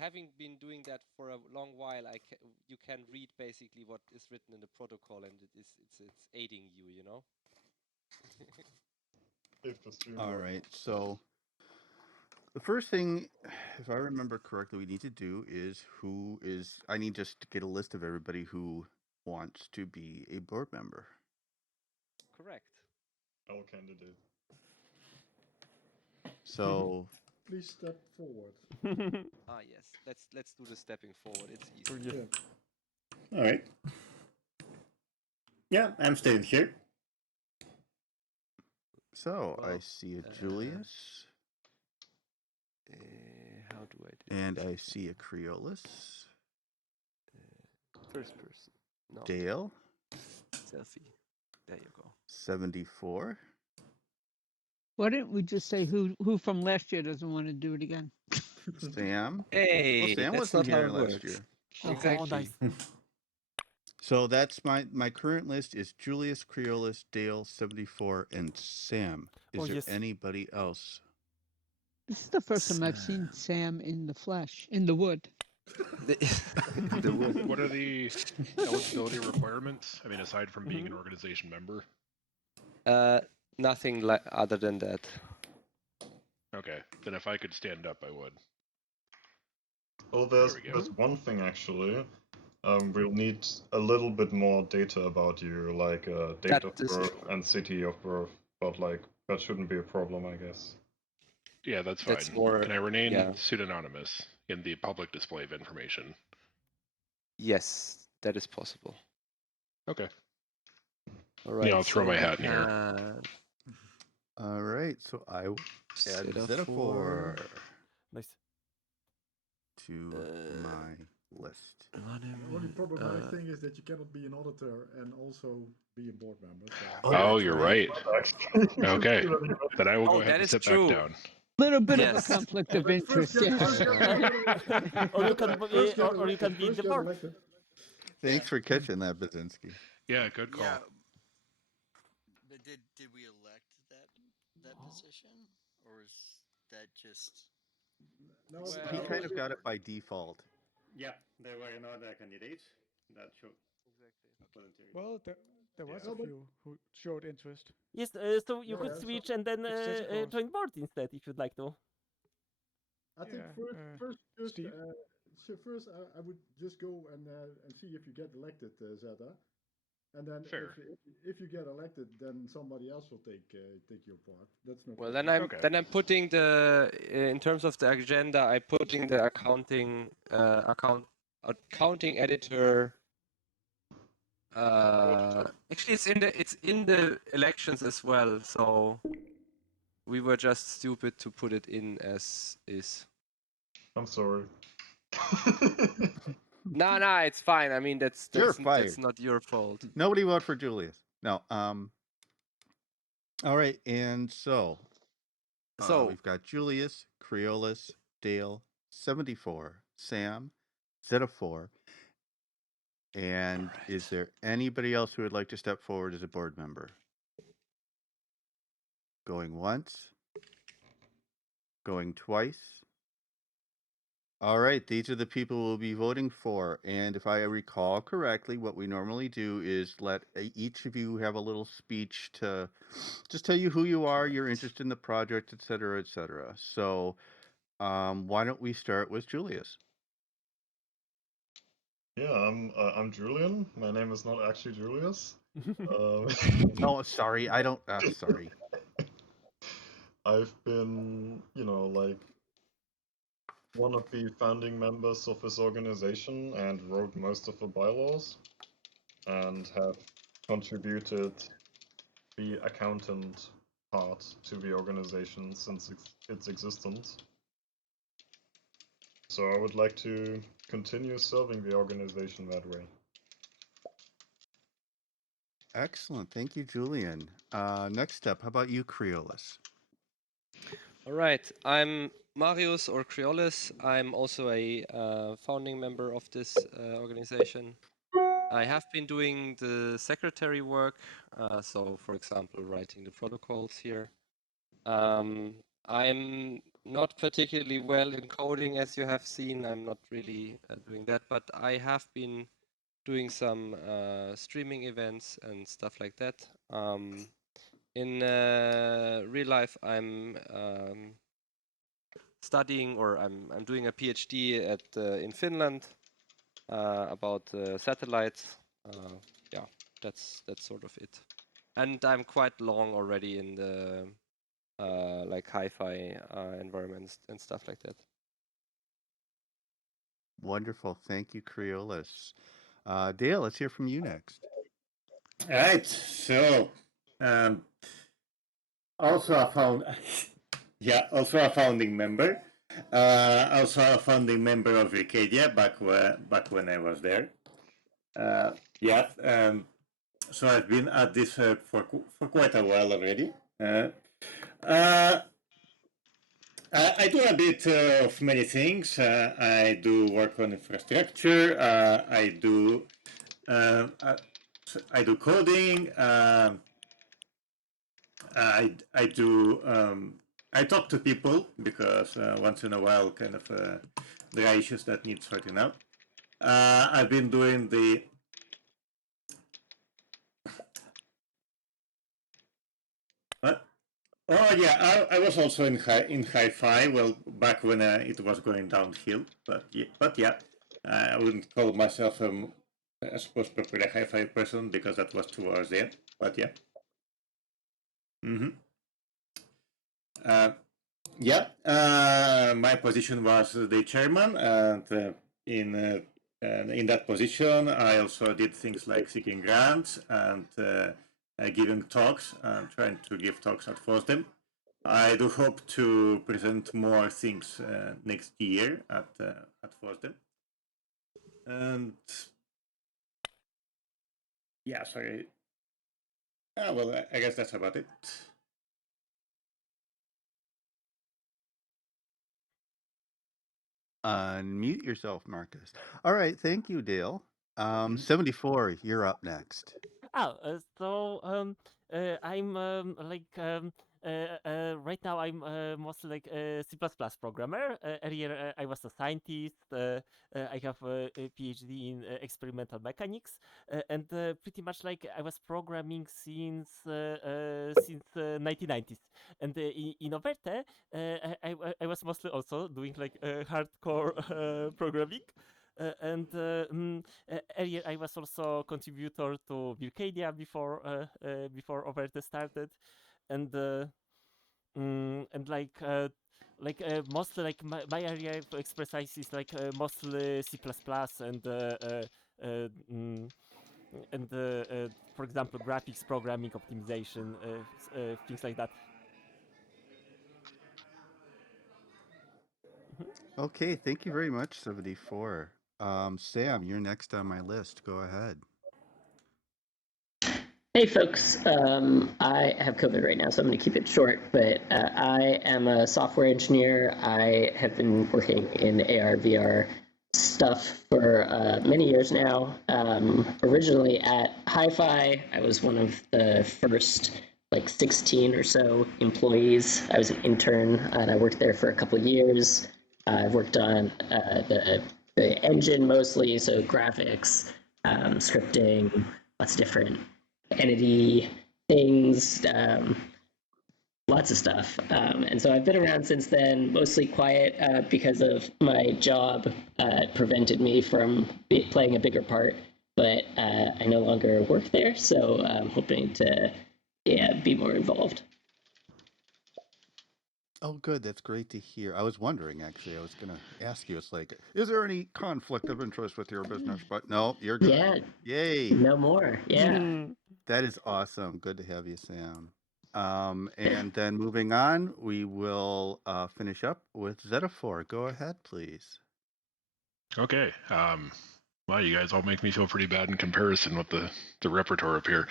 having been doing that for a long while, you can read basically what is written in the protocol, and it's aiding you, you know. If the stream All works. right, so the first thing, if I remember correctly, we need to do is I need just to get a list of everybody who wants to be a board member. Correct. All candidate. So please step forward? Ah, yes. Let's do the stepping forward. It's easy. Yes. Yeah. All right. Yeah, I'm staying here. So I Well, see a Julius, how do I do and this I again? see a Creolus, First person. No. Dale, Selfie. There you go. 74. Why didn't we just say who from last year doesn't want to do it again? Sam. Hey, Well, Sam that's wasn't not how here it last works. year. Exactly. Oh, nice. So that's my current list is Julius, Creolus, Dale, 74, and Sam. Is Oh, there yes. anybody else? This is the first time I've seen Sam in the flesh, in the wood. The wood. What are the eligibility requirements? I mean, aside from being an organization member. Nothing other than that. Okay, then if I could stand up, I would. Oh, There we go. there's one thing actually. We'll need a little bit more data about you, like date of birth and city of birth, but like that shouldn't be a problem, I guess. Yeah, that's fine. That's more- Can I remain yeah. pseudonymous in the public display of information? Yes, that is possible. Okay. All right. Yeah, I'll throw so my we hat in here. had All right, so I will add Zetaphor. Zetaphor Nice. to my list. The only problematic thing is that you cannot be an auditor and also be a board member. So. Oh, you're right. Okay, then I will go Oh, ahead that and is sit true. back down. Little bit of a Yes. conflict of But interest, first get- yes. first get- Or you can First get or you can be in first the get board. elected. Thanks for catching that, Bazinski. Yeah, good call. Yeah. But did we elect that position, or is that just? No, He Well- kind of got it by default. Yeah, there were no other candidates that showed volunteered. Well, there was Yeah. a few who showed interest. Yes, so you could Yeah, so switch and then it's just across. join board instead if you'd like to. I think Yeah, first just Steve? first I would just go and see if you get elected, Zeta, and then Fair. if you get elected, then somebody else will take your part. That's no. Well, problem. then I'm putting the in terms of the agenda, I'm putting the accounting editor. Actually, it's in the elections as well. So we were just stupid to put it in as is. I'm sorry. No, it's fine. I mean, that's You're that's fired. not your fault. Nobody vote for Julius. No. All right, and so we've got Julius, Creolus, Dale, 74, Sam, Zetaphor, and is there anybody else who would like to step forward as a board member? Going once, going twice. All right, these are the people we'll be voting for. And if I recall correctly, what we normally do is let each of you have a little speech to just tell you who you are, your interest in the project, et cetera, et cetera. So why don't we start with Julius? Yeah, I'm Julian. My name is not actually Julius. No, sorry, I don't. Sorry. I've been, like one of the founding members of this organization and wrote most of the bylaws and have contributed the accountant part to the organization since its existence. So I would like to continue serving the organization that way. Excellent. Thank you, Julian. Next up, how about you, Creolus? All right, I'm Marius or Creolus. I'm also a founding member of this organization. I have been doing the secretary work, so for example, writing the protocols here. I'm not particularly well in coding, as you have seen. I'm not really doing that, but I have been doing some streaming events and stuff like that. In real life, I'm studying, or I'm doing a PhD at in Finland about satellites. Yeah, that's sort of it. And I'm quite long already in the like hi-fi environments and stuff like that. Wonderful. Thank you, Creolus. Dale, let's hear from you next. All right. So, also a also a founding member. Also a founding member of Arcadia back when I was there. So I've been at this for quite a while already. I do a bit of many things. I do work on infrastructure. I do coding. I do. I talk to people because once in a while, kind of there are issues that need sorting out. I've been doing the. What? Oh yeah, I was also in hi-fi. Well, back when it was going downhill, but yeah, I wouldn't call myself I suppose properly a hi-fi person because that was 2 hours there. But yeah. My position was the chairman, and in that position, I also did things like seeking grants and giving talks and trying to give talks at FOSDEM. I do hope to present more things next year at FOSDEM. And yeah, sorry. Well, I guess that's about it. Unmute yourself, Marcus. All right, thank you, Dale. 74, you're up next. I'm right now I'm mostly like a C++ programmer. Earlier I was a scientist. I have a PhD in experimental mechanics, and pretty much like I was programming since 1990s. And in Overte, I was mostly also doing like hardcore programming. Earlier I was also contributor to Arcadia before Overte started, and mostly like my area of expertise is like mostly C++ and for example graphics programming optimization, things like that. Okay, thank you very much, 74. Sam, you're next on my list. Go ahead. Hey folks, I have COVID right now, so I'm going to keep it short, but I am a software engineer. I have been working in AR, VR stuff for many years now. Originally at Hi-Fi, I was one of the first like 16 or so employees. I was an intern and I worked there for a couple of years. I've worked on the engine mostly, so graphics, scripting, lots of different entity things, lots of stuff. And so I've been around since then, mostly quiet because of my job prevented me from playing a bigger part, but I no longer work there, so I'm hoping to be more involved. Oh, good. That's great to hear. I was wondering, actually, I was going to ask you, it's like, is there any conflict of interest with your business? But no, you're good. Yeah. Yay. No more. Yeah. That is awesome. Good to have you, Sam. And then moving on, we will finish up with Zetaphor. Go ahead, please. Okay. Wow, you guys all make me feel pretty bad in comparison with the repertoire up here.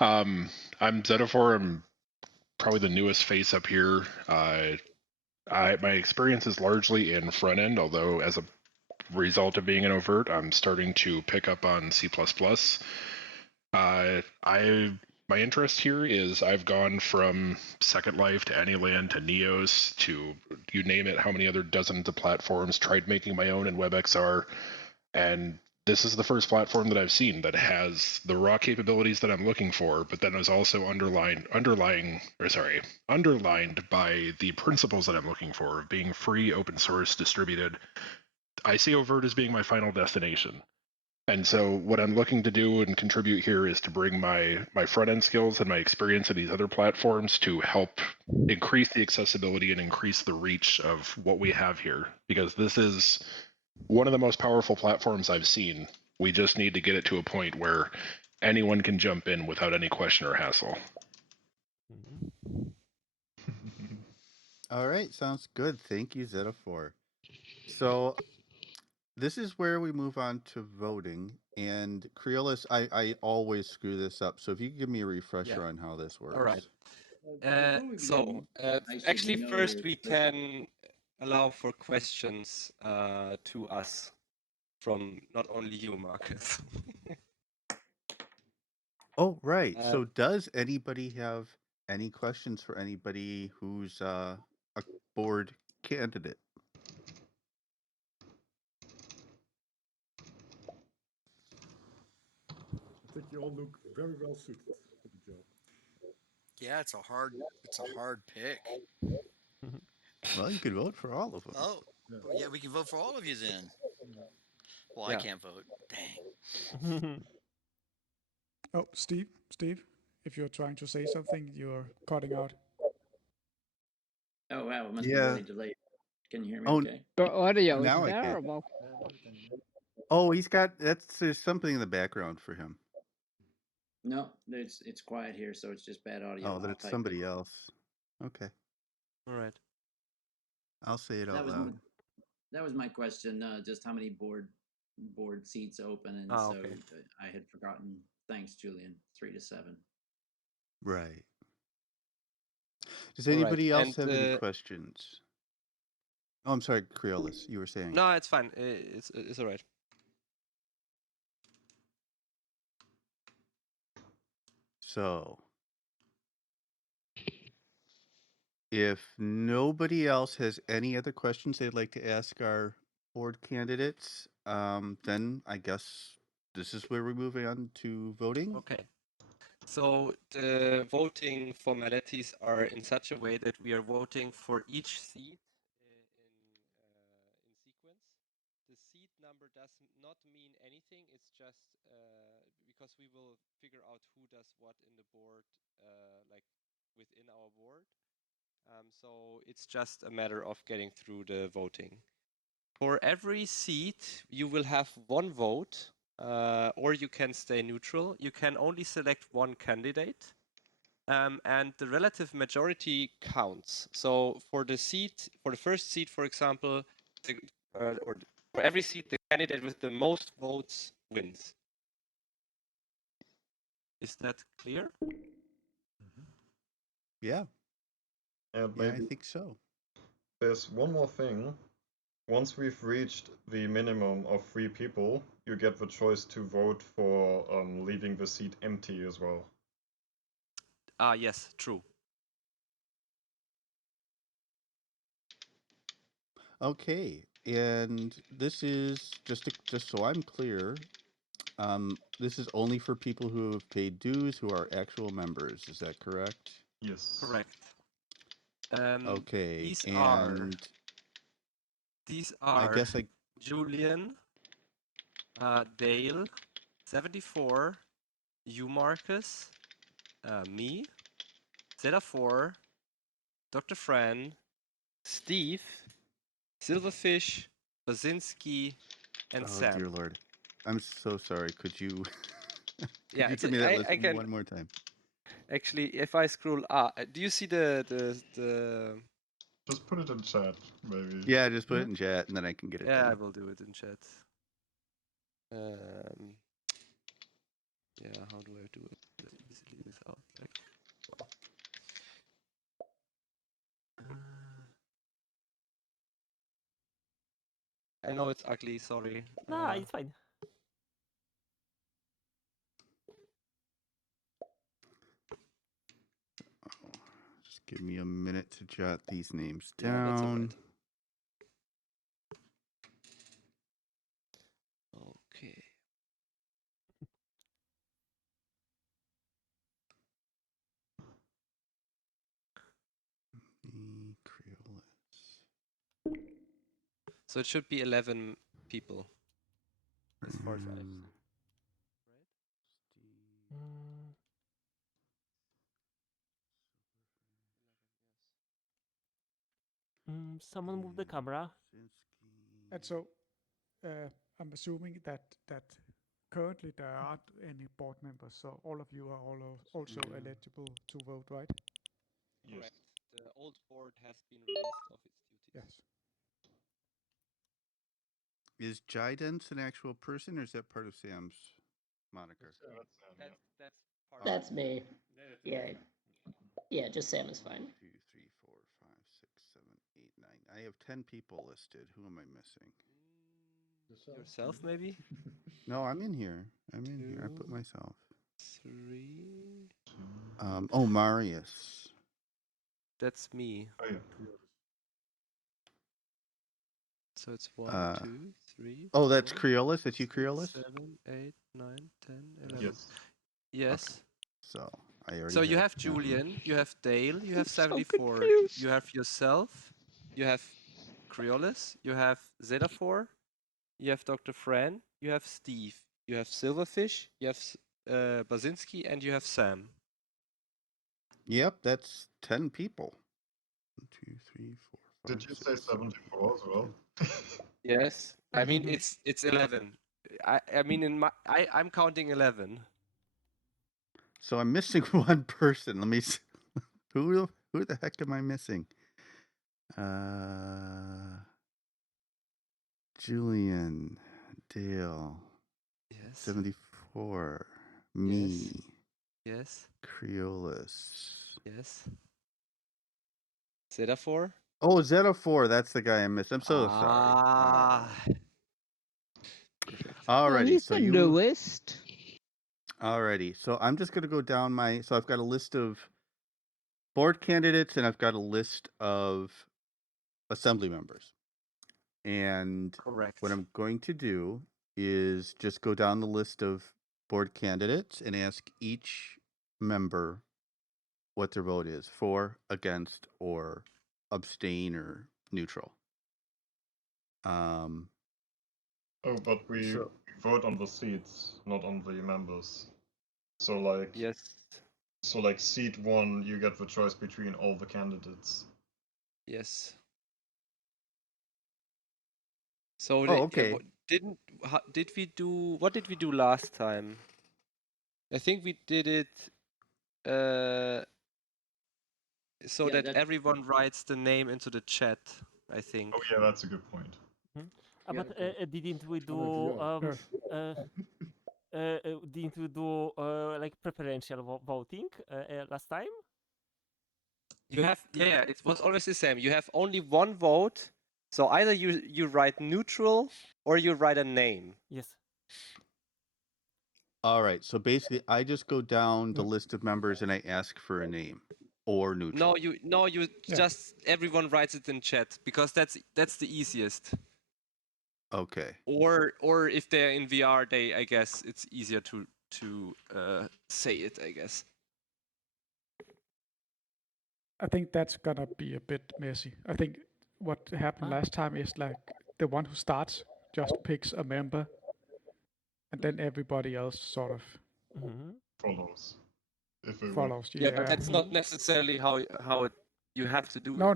I'm Zetaphor. I'm probably the newest face up here. My experience is largely in front end, although as a result of being an overt, I'm starting to pick up on C++. My interest here is I've gone from Second Life to Anyland to Neos to you name it, how many other dozens of platforms, tried making my own in WebXR, and this is the first platform that I've seen that has the raw capabilities that I'm looking for, but then is also underlined by the principles that I'm looking for of being free, open source, distributed. I see Overt as being my final destination. And so what I'm looking to do and contribute here is to bring my front end skills and my experience in these other platforms to help increase the accessibility and increase the reach of what we have here, because this is one of the most powerful platforms I've seen. We just need to get it to a point where anyone can jump in without any question or hassle. All right, sounds good. Thank you, Zeta4. So this is where we move on to voting. And Creolis, I always screw this up. So if you could give me a refresher on how this works. All right. Before we begin, I Actually, should know first your we can allow for questions to us from not only you, Marcus. Oh, right. So does anybody have any questions for anybody who's a board candidate? I think you all look very well suited for the job. Yeah, it's a hard pick. Well, you could vote for all of them. Oh, yeah, we can vote for all of you then. Well, I Yeah. can't vote. Dang. Oh, Steve, if you're trying to say something, you're cutting out. Oh wow, it must Yeah. be really delayed. Can you hear me Oh, okay? Your audio is now I can. terrible. Oh, there's something in the background for him. No, it's quiet here, so it's just bad audio. Oh, then I'll it's type somebody it. else. Okay. All right. I'll say it That out was loud. that was my question. Just how many board seats open, and so okay. I had forgotten. Thanks, Julian. 3 to 7. Right. Does All right, anybody else and, have any questions? Oh, I'm sorry, Creolis, you were saying. No, it's fine. It's all right. So, if nobody else has any other questions they'd like to ask our board candidates, then I guess this is where we're moving on to voting. Okay. So the voting formalities are in such a way that we are voting for each seat in sequence. The seat number does not mean anything. It's just because we will figure out who does what in the board, like within our board. So it's just a matter of getting through the voting. For every seat, you will have one vote, or you can stay neutral. You can only select one candidate, and the relative majority counts. So for the first seat, for example, for every seat, the candidate with the most votes wins. Is that clear? Yeah. And Yeah, I maybe think so. there's one more thing. Once we've reached the minimum of 3 people, you get the choice to vote for leaving the seat empty as well. Yes, true. Okay, and this is just so I'm clear. This is only for people who have paid dues, who are actual members. Is that correct? Yes. Correct. Okay, These I are guess Julian, Dale, 74, you, Marcus, me, Zeta4, Dr. Fran, Steve, Silverfish, Basinski, and Oh Sam. dear Lord, I'm so sorry. Could you Yeah, you give me that list one more time? Actually, if I scroll, do you see the Just put it in chat, maybe. Yeah, just put it in chat, and then I can get it Yeah, done. I will do it in chat. Yeah, how do I do it easily without like? I know it's ugly. Sorry. Nah, it's fine. Just give me a minute to jot these names down. Yeah, that's all right. Okay. So it should be 11 people, as far as I've seen. Someone move the camera. And so, I'm assuming that currently there aren't any board members, so all of you are also eligible to vote, right? Yes. Correct. The old board has been released of its duties. Yes. Is Jidence an actual person, or is that part of Sam's moniker? That's part of That's it. me. Yeah. Yeah, just Sam is fine. 1, 2, 3, 4, 5, 6, 7, 8, 9. I have 10 people listed. Who am I missing? Yourself, maybe? No, I'm in here. I'm in here. I put myself. 3. Oh, Marius. That's me. Oh, yeah. So it's 1, 2, 3. Oh, that's 4, Creolus? That's you, 6, Creolus? 7, 8, 9, 10, 11. Yes. Yes. Okay. So I already. So you have Julian, you have Dale, you have 74, you have yourself, you have Creolus, you have Zetaphor, you have Dr. Fran, you have Steve, you have Silverfish, you have Basinski, and you have Sam. Yep, that's 10 people. 1, 2, 3, 4, 5. Did you say 74 as well? Yes. I mean it's 11. I mean I'm counting 11. So I'm missing one person. Let me see. Who the heck am I missing? Julian, Dale. Yes. 74. Me. Yes. Creolus. Yes. Zetaphor? Oh, Zetaphor. That's the guy I missed. I'm so sorry. Perfect. Alrighty. He's So the newest. Alrighty. So I'm just going to go down so I've got a list of board candidates and I've got a list of assembly members. And correct. What I'm going to do is just go down the list of board candidates and ask each member what their vote is: for, against, or abstain, or neutral. Oh, but we vote on the seats, not on the members. So like yes. So like seat 1, you get the choice between all the candidates. Yes. So okay. What did we do last time? I think we did it so that everyone writes the name into the chat, I think. Oh yeah, that's a good point. But didn't we do didn't we do like preferential voting last time? You have it was always the same. You have only one vote, so either you write neutral or you write a name. Yes. All right. So basically, I just go down the list of members and I ask for a name or neutral. No, you just everyone writes it in chat because that's the easiest. Okay. Or if they're in VR, I guess it's easier to say it, I guess. I think that's gonna be a bit messy. I think what happened last time is like the one who starts just picks a member, and then everybody else sort of follows. If it follows. Yeah, but that's not necessarily how you have to do it. No.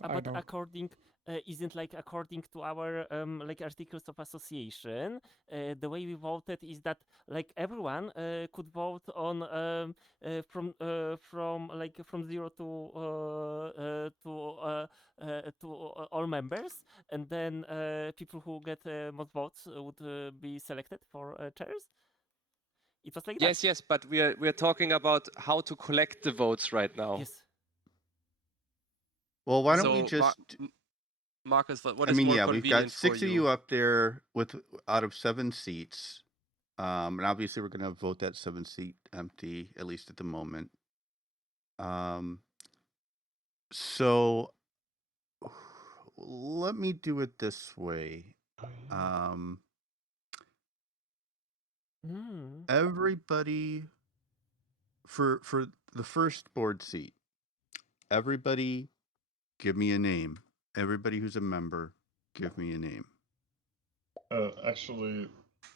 But according isn't like according to our like articles of association, the way we voted is that like everyone could vote on from 0 to all members, and then people who get most votes would be selected for chairs. It was like that. Yes, but we are talking about how to collect the votes right now. Yes. Well, why don't we just Marcus, what I is mean, more yeah, convenient we've got 6 for of you up there out of 7 seats. And obviously we're going to vote that 7th seat empty, at least at the moment. So let me do it this way. Everybody for the first board seat, everybody give me a name. Everybody who's a member, give me a name. Actually,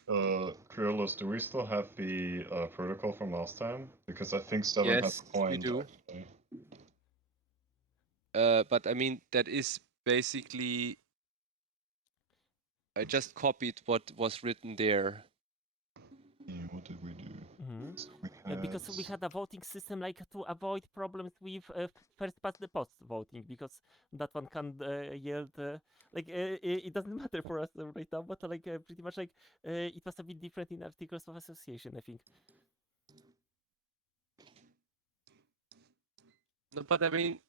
Creolus, do we still have the protocol from last time? Because I think 7 has a point. we do. Actually. But I mean that is basically I just copied what was written there. What did we do? Mhm. So we Because we had a voting system like to avoid problems with first past the post voting, because that one can yield it doesn't matter for us right now, but pretty much it was a bit different in articles of association, I think. No, but I mean,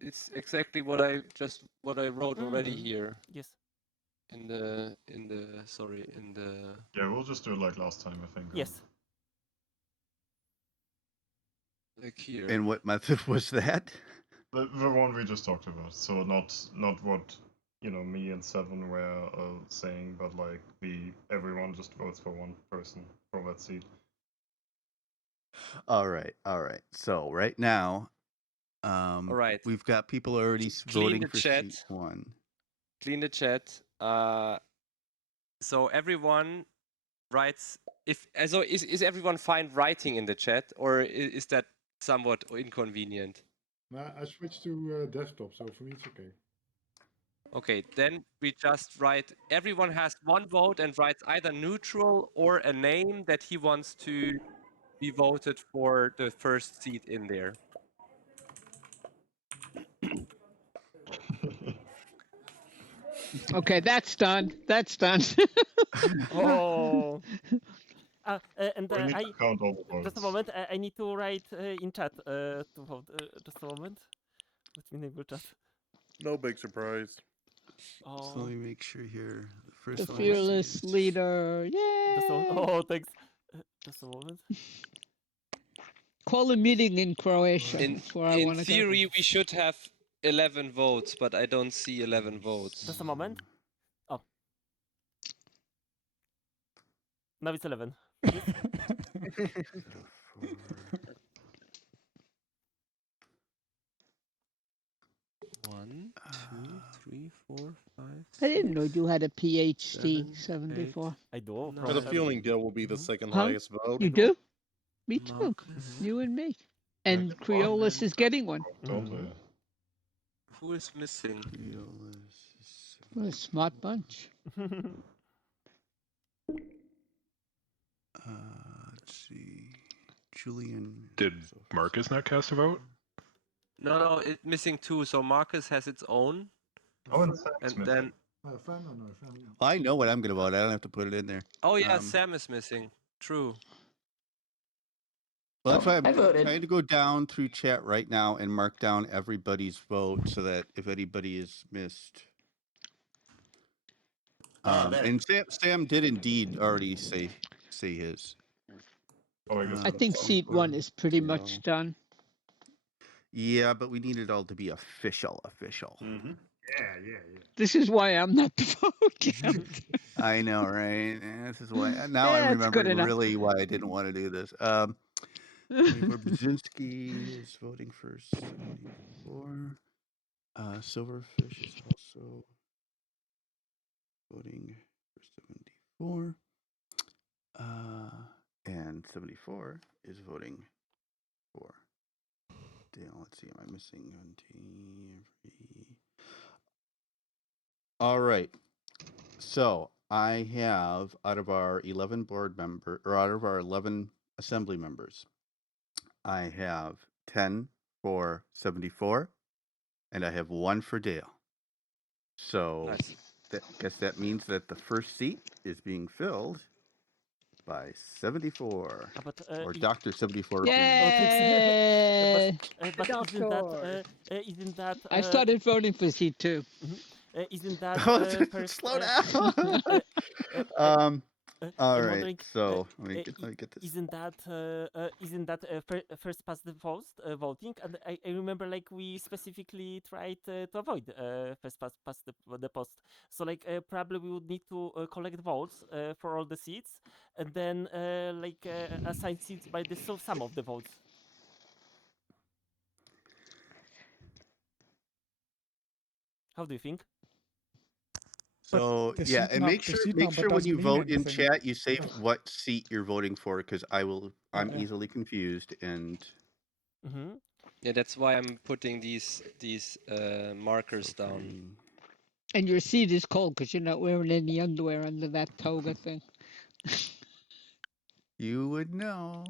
it's exactly what I wrote already here. Yes. In the Yeah, we'll just do it like last time, I think. Yes. Like here. And what method was that? The one we just talked about. So not what me and Seven were saying, but like everyone just votes for one person for that seat. All right. So right now, all right, we've got people already voting for seat 1. Clean the chat. So everyone writes. Is everyone fine writing in the chat, or is that somewhat inconvenient? I switched to desktop, so for me it's okay. Okay, then we just write. Everyone has one vote and writes either neutral or a name that he wants to be voted for the first seat in there. Okay, that's done. That's done. Oh. And We need I to count all the just a votes. moment. I need to write in chat to vote. Just a moment. Let me enable chat. No big surprise. So let me make sure here. The first The one fearless leader. Yay! Oh, thanks. Just a moment. Call a meeting in Croatia. In That's where I want to go. theory, we should have 11 votes, but I don't see 11 votes. Just a moment. Oh. Now it's 11. Yes. 1, 2, 3, 4, 5. I didn't know you had a PhD, 7, 74. I do. I have a feeling Dale will be the second Huh? highest vote. You do? Me too. Marcus. You and me. And Creolus is getting one. Who is missing? What a smart bunch. Let's see. Julian. Did Marcus not cast a vote? No, it's missing 2. So Marcus has its own. Oh, and then. I know what I'm going to vote. I don't have to put it in there. Oh yeah, Sam is missing. True. Well, that's why I I'm voted. trying to go down through chat right now and mark down everybody's vote so that if anybody is missed. And Sam did indeed already say his. I think seat 1 is pretty much done. Yeah, but we need it all to be official. Mm-hmm. Yeah. This is why I'm not the vote. I know, right? This is why. Now Yeah, I it's remember good enough. really why I didn't want to do this. Brzezinski is voting for 74. Silverfish is also voting for 74. And 74 is voting for Dale. Let's see, am I missing one? All right. So I have out of our 11 assembly members, I have 10 for 74, and I have 1 for Dale. So guess that means that the first seat is being filled by 74, or Dr. 74. Yay! But isn't that? I started voting for seat 2. Isn't that? Slow down. All I'm right. wondering, So let me get this. Isn't that first past the post voting? And I remember we specifically tried to avoid first past the post. So probably we would need to collect votes for all the seats, and then assign seats by the sum of the votes. How do you think? So yeah, and make sure when you vote in chat, you say what seat you're voting for, because I'm easily confused and. Yeah, that's why I'm putting these markers down. And your seat is cold because you're not wearing any underwear under that toga thing. You would know.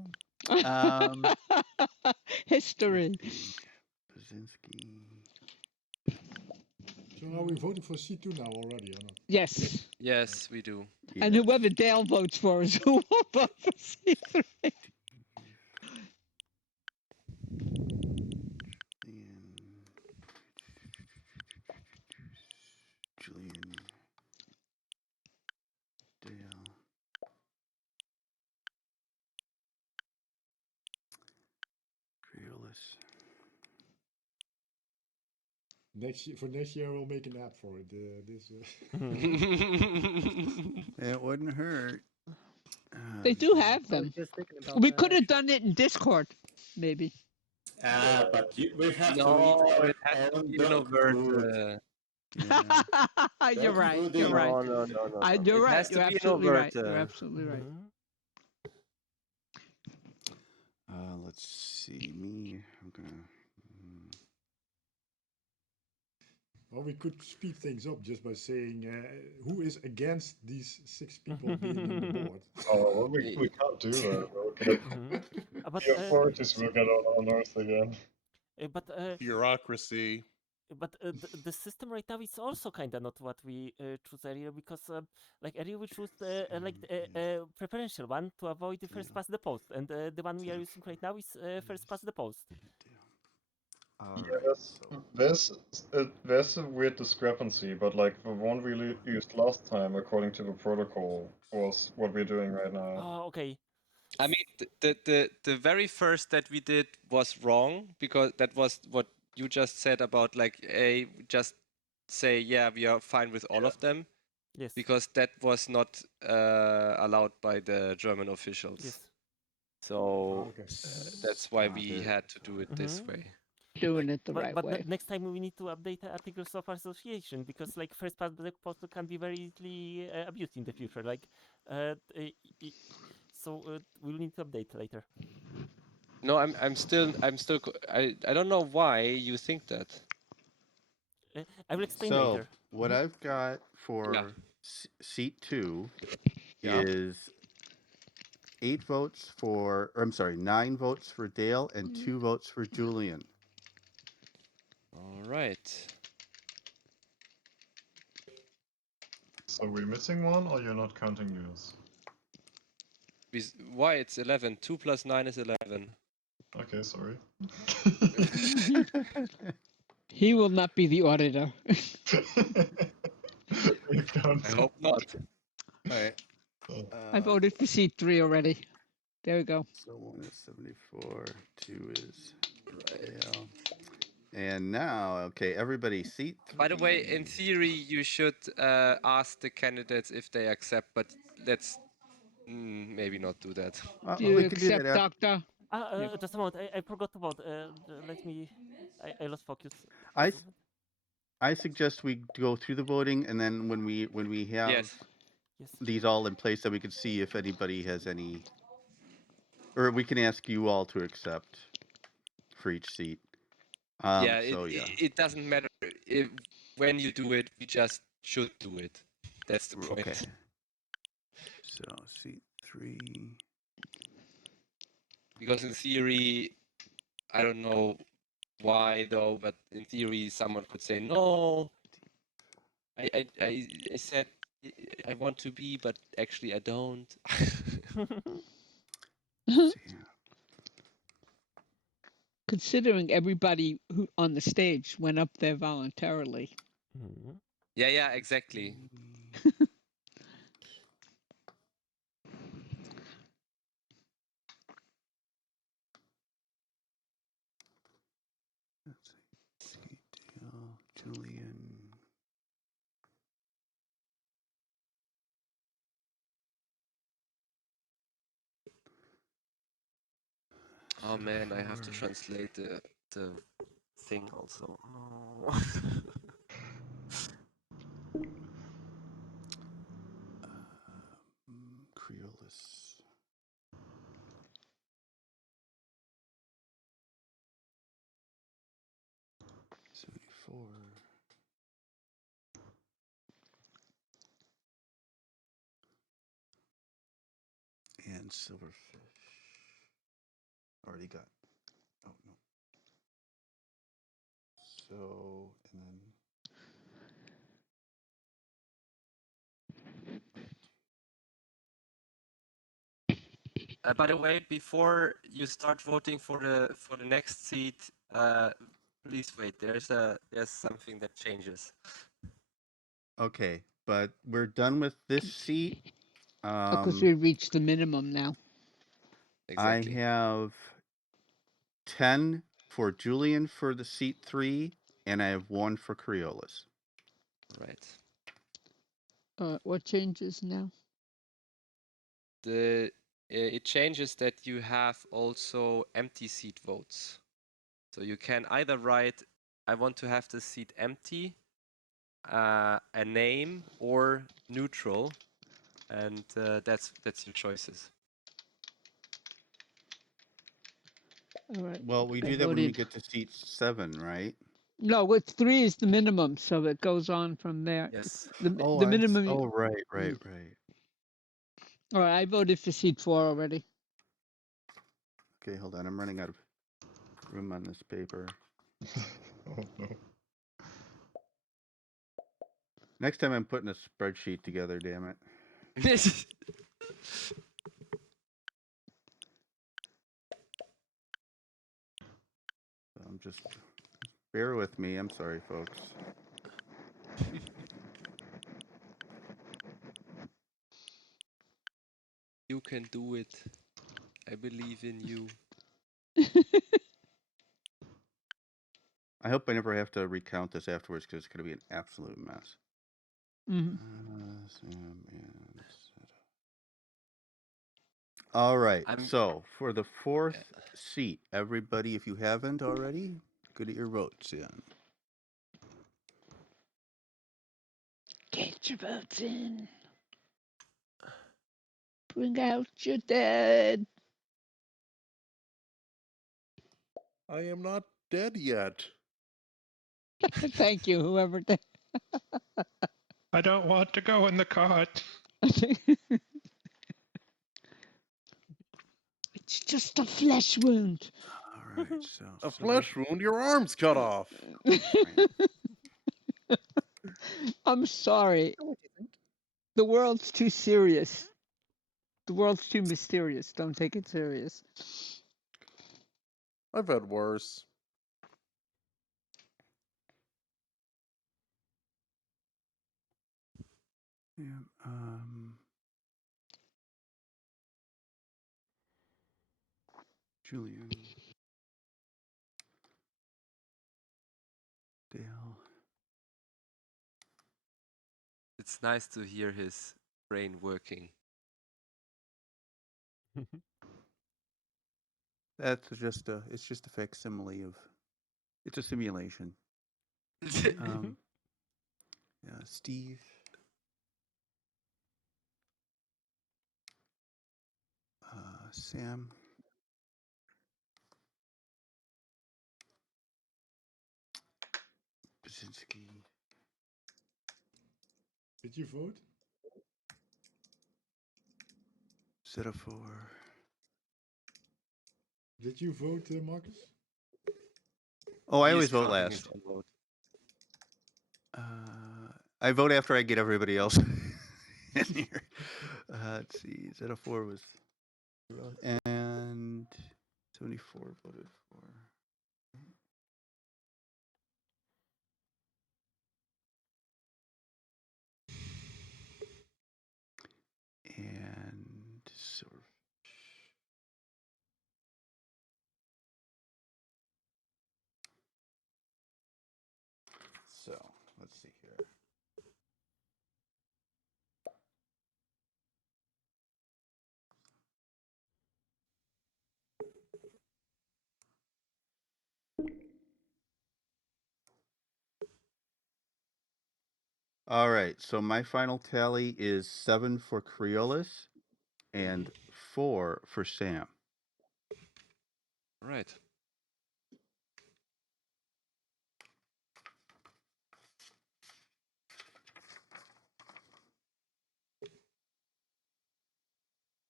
History. Brzezinski. So are we voting for C2 now already or not? Yes. Yes, we do. And whoever Dale votes for is who will vote for C3. Julian. Dale. Creolus. For next year, we'll make an app for it. It wouldn't hurt. They do have I was them. just thinking about We that, could have actually. done it in Discord, maybe. But we have to No, eat our it has to own be an dog food. Overte. You're Dog right. food You're is- right. No. You're It right. has to You're be an absolutely right. Overte. You're absolutely right. Let's see. Me. I'm gonna. Well, we could speed things up just by saying who is against these 6 people being in the board. Oh, well, we can't do that. Okay. But, The authorities will get on our nerves again. But Bureaucracy. But the system right now is also kind of not what we chose earlier, because like earlier we chose like the preferential one to avoid the first past the post, and the one we are using right now is first past the post. There's a weird discrepancy, but like the one we used last time, according to the protocol, was what we're doing right now. Oh, okay. I mean, the very first that we did was wrong, because that was what you just said about like just say, yeah, we are fine with all of them. Yes. Because that was not allowed by the German officials. Yes. So that's why we had to do it this way. Doing it the right but way. Next time we need to update the articles of association, because like first past the post can be very easily abused in the future. Like, so we'll need to update later. No, I'm still I don't know why you think that. I will explain So later. what I've got for seat 2 is 8 votes for, or I'm sorry, 9 votes for Dale and 2 votes for Julian. All right. So we're missing one, or you're not counting yours? Why it's 11? 2 plus 9 is 11. Okay, sorry. He will not be the auditor. I hope not. All right. I voted for seat 3 already. There we go. So 1 is 74, 2 is Dale. And now, okay, everybody, seat 3. By the way, in theory, you should ask the candidates if they accept, but let's maybe not do that. Do you accept, Doctor? Just a moment. I forgot about. Let me. I lost focus. I suggest we go through the voting, and then when we have these all in place, that we can see if anybody has any, or we can ask you all to accept for each seat. It doesn't matter when you do it. We just should do it. That's the point. Okay. So seat 3. Because in theory, I don't know why though, but in theory, someone could say no. I said I want to be, but actually I don't. Considering everybody who on the stage went up there voluntarily. Yeah, exactly. Let's see, Dale, Julian. Oh man, I have to translate the thing also. No. Creolus. 4. And Silverfish. Already got. Oh, no. So, and then. By the way, before you start voting for the next seat, please wait. There's something that changes. Okay, but we're done with this seat. Because we reached the minimum now. Exactly. I have 10 for Julian for the seat 3, and I have 1 for Creolis. Right. What changes now? It changes that you have also empty seat votes. So you can either write, I want to have the seat empty, a name, or neutral, and that's your choices. All right. Well, we do that when we get to seat 7, right? No, with 3 is the minimum, so it goes on from there. Yes. The minimum. Right. All right, I voted for seat 4 already. Okay, hold on. I'm running out of room on this paper. Oh no. Next time I'm putting a spreadsheet together, damn it. I'm just bear with me. I'm sorry, folks. You can do it. I believe in you. I hope I never have to recount this afterwards because it's going to be an absolute mess. Mm-hmm. All right. So for the 4th seat, everybody, if you haven't already, go to your votes in. Get your votes in. Bring out your dead. I am not dead yet. Thank you, whoever did. I don't want to go in the cot. It's just a flesh wound. All right, so a flesh wound, your arm's cut off. I'm sorry. The world's too serious. The world's too mysterious. Don't take it serious. I've had worse. Yeah, Julian. Dale. It's nice to hear his brain working. That's just it's just a facsimile of, it's a simulation. Yeah, Steve. Sam. Brzezinski. Did you vote? Zetafor. Did you vote, Marcus? Oh, I always vote last. I vote after I get everybody else in here. Let's see. Zetafor was, and 74 voted for. And so let's see here. All right, so my final tally is 7 for Creolis and 4 for Sam. Right.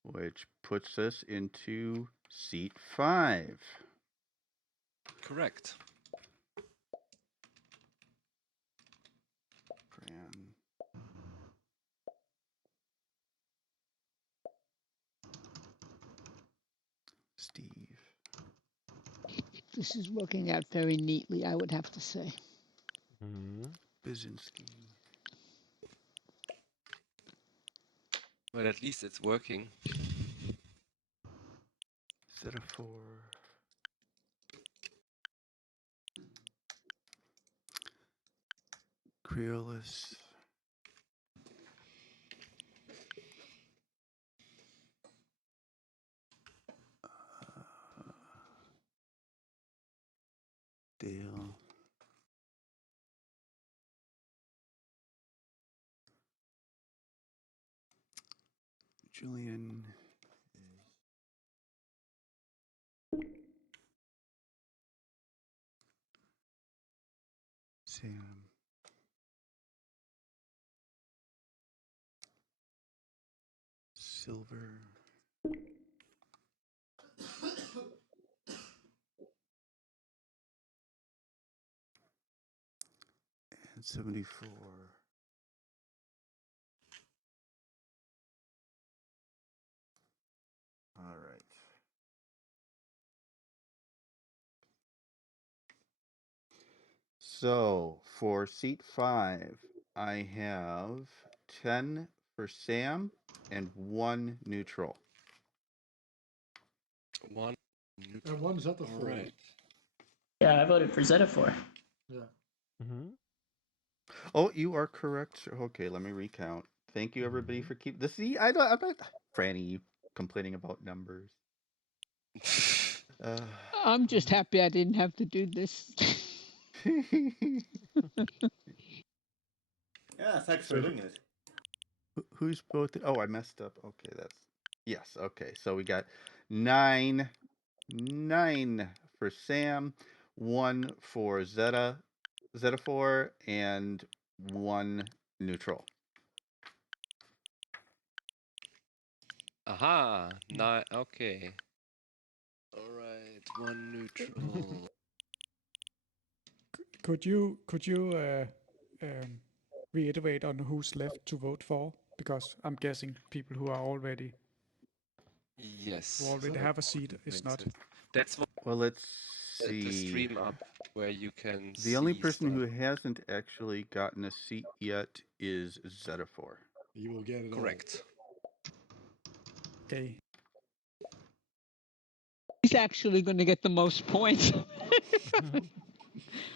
which puts us into seat 5. Correct. Fran. Steve. This is working out very neatly, I would have to say. Bizinski. But at least it's working. Zeta4. Creolis. Dale. Julian. Sam. Silver. And 74. All right. So for seat 5, I have 10 for Sam and 1 neutral. 1 neutral. And 1 Zeta4. All right. Yeah, I voted for Zeta4. Yeah. Oh, you are correct. Sir. Okay, let me recount. Thank you, everybody, for keep this. See, I'm not Franny. You complaining about numbers? I'm just happy I didn't have to do this. Yeah, thanks for doing it. Who's both? Oh, I messed up. Okay, that's yes. Okay, so we got 9 for Sam, 1 for Zeta4, and 1 neutral. Aha. Okay. All right. 1 neutral. Could you reiterate on who's left to vote for? Because I'm guessing people who are already Yes. who already have a seat is not. That's what. Well, let's The see. stream up where you can. The only see person stuff. who hasn't actually gotten a seat yet is Zeta4. You will get it Correct. Okay. He's actually going to get the most points.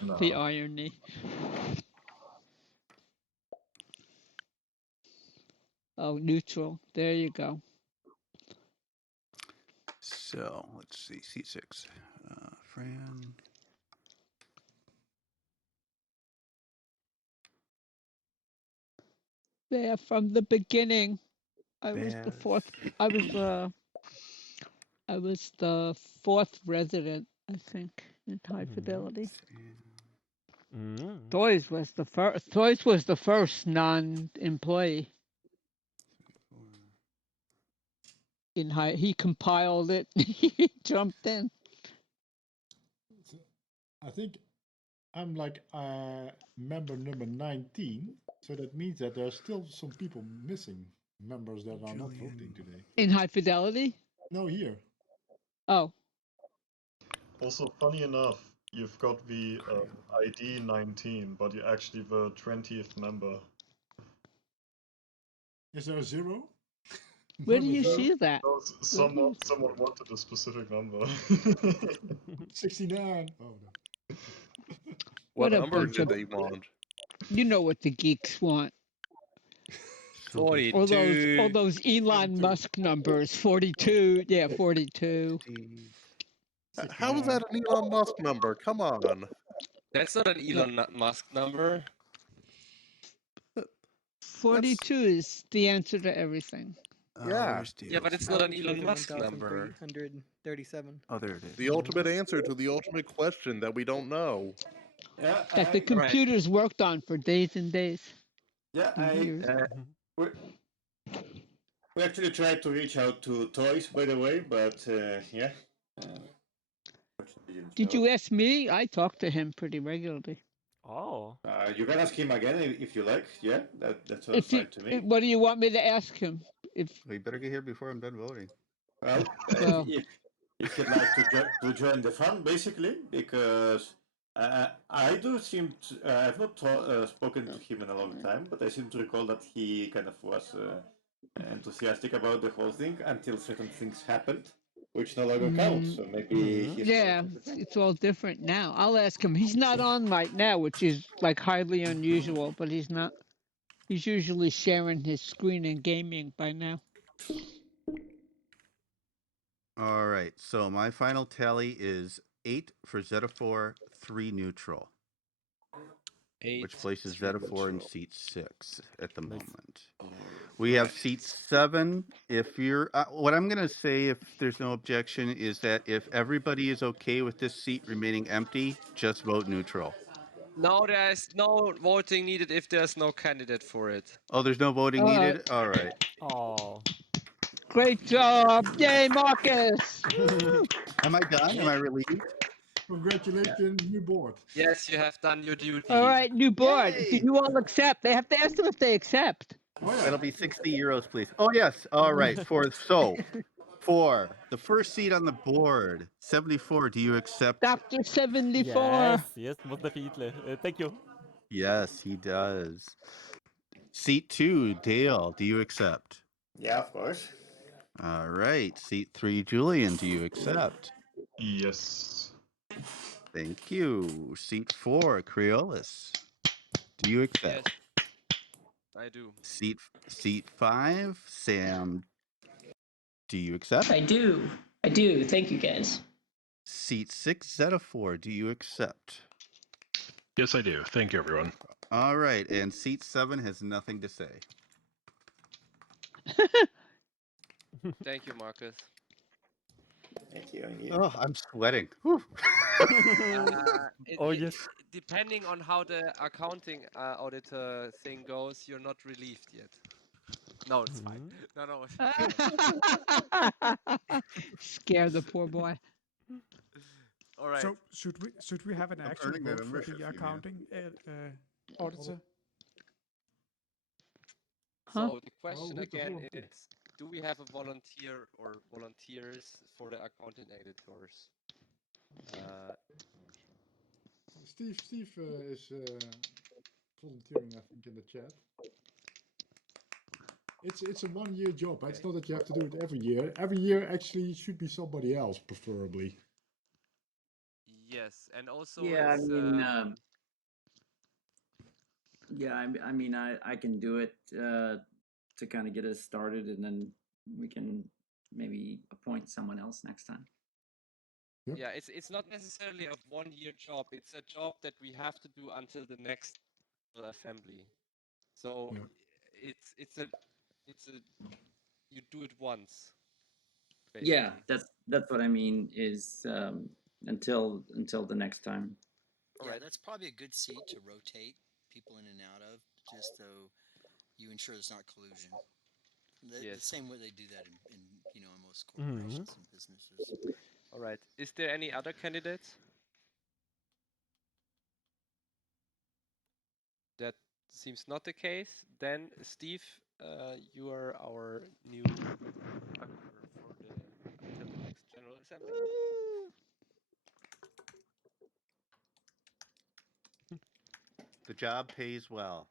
No. The irony. Oh, neutral. There you go. So let's see, seat 6. Fran. There from the beginning. I was the Baz. fourth. I was the 4th resident, I think, in High Fidelity. Toys was the first. Toys was the first non-employee. In high, he compiled it. He jumped in. I think I'm like member number 19, so that means that there are still some people missing, members that are not voting today. In High Fidelity? No, here. Oh. Also, funny enough, you've got the ID 19, but you're actually the 20th member. Is there a 0? Where do you see that? No, someone wanted a specific number. 69. Oh no. What a number bunch did of- they want? You know what the geeks want. 42. All those Elon Musk numbers. 42. Yeah, 42. How is that an Elon Musk number? Come on. That's not an Elon Musk number. 42 is the answer to everything. Yeah. Yeah, but it's not an Elon Musk number. 137. Oh, there it is. The ultimate answer to the ultimate question that we don't know. Yeah, That the computers worked on for days and days. Yeah, and years. We actually tried to reach out to Toys, by the way, but yeah. Did you ask me? I talk to him pretty regularly. Oh. You can ask him again if you like. Yeah, that sounds If you, fine to me. what do you want me to ask him? If We better get here before I'm done voting. Well, Well. if you'd like to join the fun, basically, because I do seem to, I've not spoken to him in a long time, but I seem to recall that he kind of was enthusiastic about the whole thing until certain things happened, which no longer count. So maybe he's yeah, it's all different now. I'll ask him. He's not on right now, which is like highly unusual, but he's not. He's usually sharing his screen and gaming by now. All right. So my final tally is 8 for Zeta4, 3 neutral. 8, which places 3 Zeta4 in neutral. seat 6 at the Nice. moment. We have seat 7. If you're, what I'm going to say, if there's no objection, is that if everybody is okay with this seat remaining empty, just vote neutral. No, there's no voting needed if there's no candidate for it. Oh, there's no voting needed? All right. Oh. Great job. Yay, Marcus. Am I done? Am I relieved? Congratulations, new board. Yes, you have done your duty. All right, new board. Yay! Do you all accept? They have to ask them if they accept. That'll be 60 euros, please. Oh, yes. All right. For the first seat on the board, 74, do you accept? Dr. 74. Yes, most definitely. Thank you. Yes, he does. Seat 2, Dale, do you accept? Yeah, of course. All right. Seat 3, Julian, do you accept? Yes. Thank you. Seat 4, Creolis, do you accept? Yes, I do. Seat 5, Sam, do you accept? I do. I do. Thank you, guys. Seat 6, Zeta4, do you accept? Yes, I do. Thank you, everyone. All right. And seat 7 has nothing to say. Thank you, Marcus. Thank you. Oh, I'm sweating. Oh, yes. Depending on how the accounting auditor thing goes, you're not relieved yet. No, it's fine. No. Scare the poor boy. All right. So should we have an actual earning my vote for membership the fee, man. accounting auditor? So the question with the again volunteer. is, do we have a volunteer or volunteers for the accounting editors? Steve is volunteering, I think, in the chat. It's a 1-year job. It's not that you have to do it every year. Every year, actually, it should be somebody else, preferably. Yes, and also Yeah, it's, I mean, I can do it to kind of get us started, and then we can maybe appoint someone else next time. Yep. yeah, it's not necessarily a 1-year job. It's a job that we have to do until the next assembly. So Yeah. it's a you do it once. Yeah, Basically. that's what I mean is until the next time. Yeah, that's probably a good seat to rotate people in and out of, just so you ensure there's not collusion. The same way they do that in most corporations and businesses. All right. Is there any other candidates? That seems not the case. Then, Steve, you are our new actor for until the next General Assembly. The job pays well.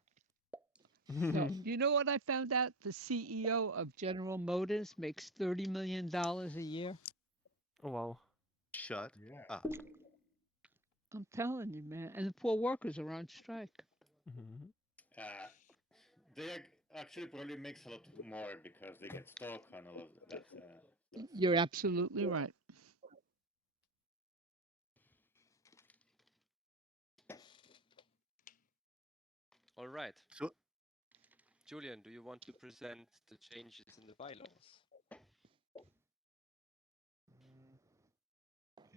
So, you know what I found out? The CEO of General Motors makes $30 million a year. Oh, wow. Shut up. I'm telling you, man. And the poor workers are on strike. They actually probably makes a lot more because they get stock and all of that. You're absolutely right. All right. So, Julian, do you want to present the changes in the bylaws?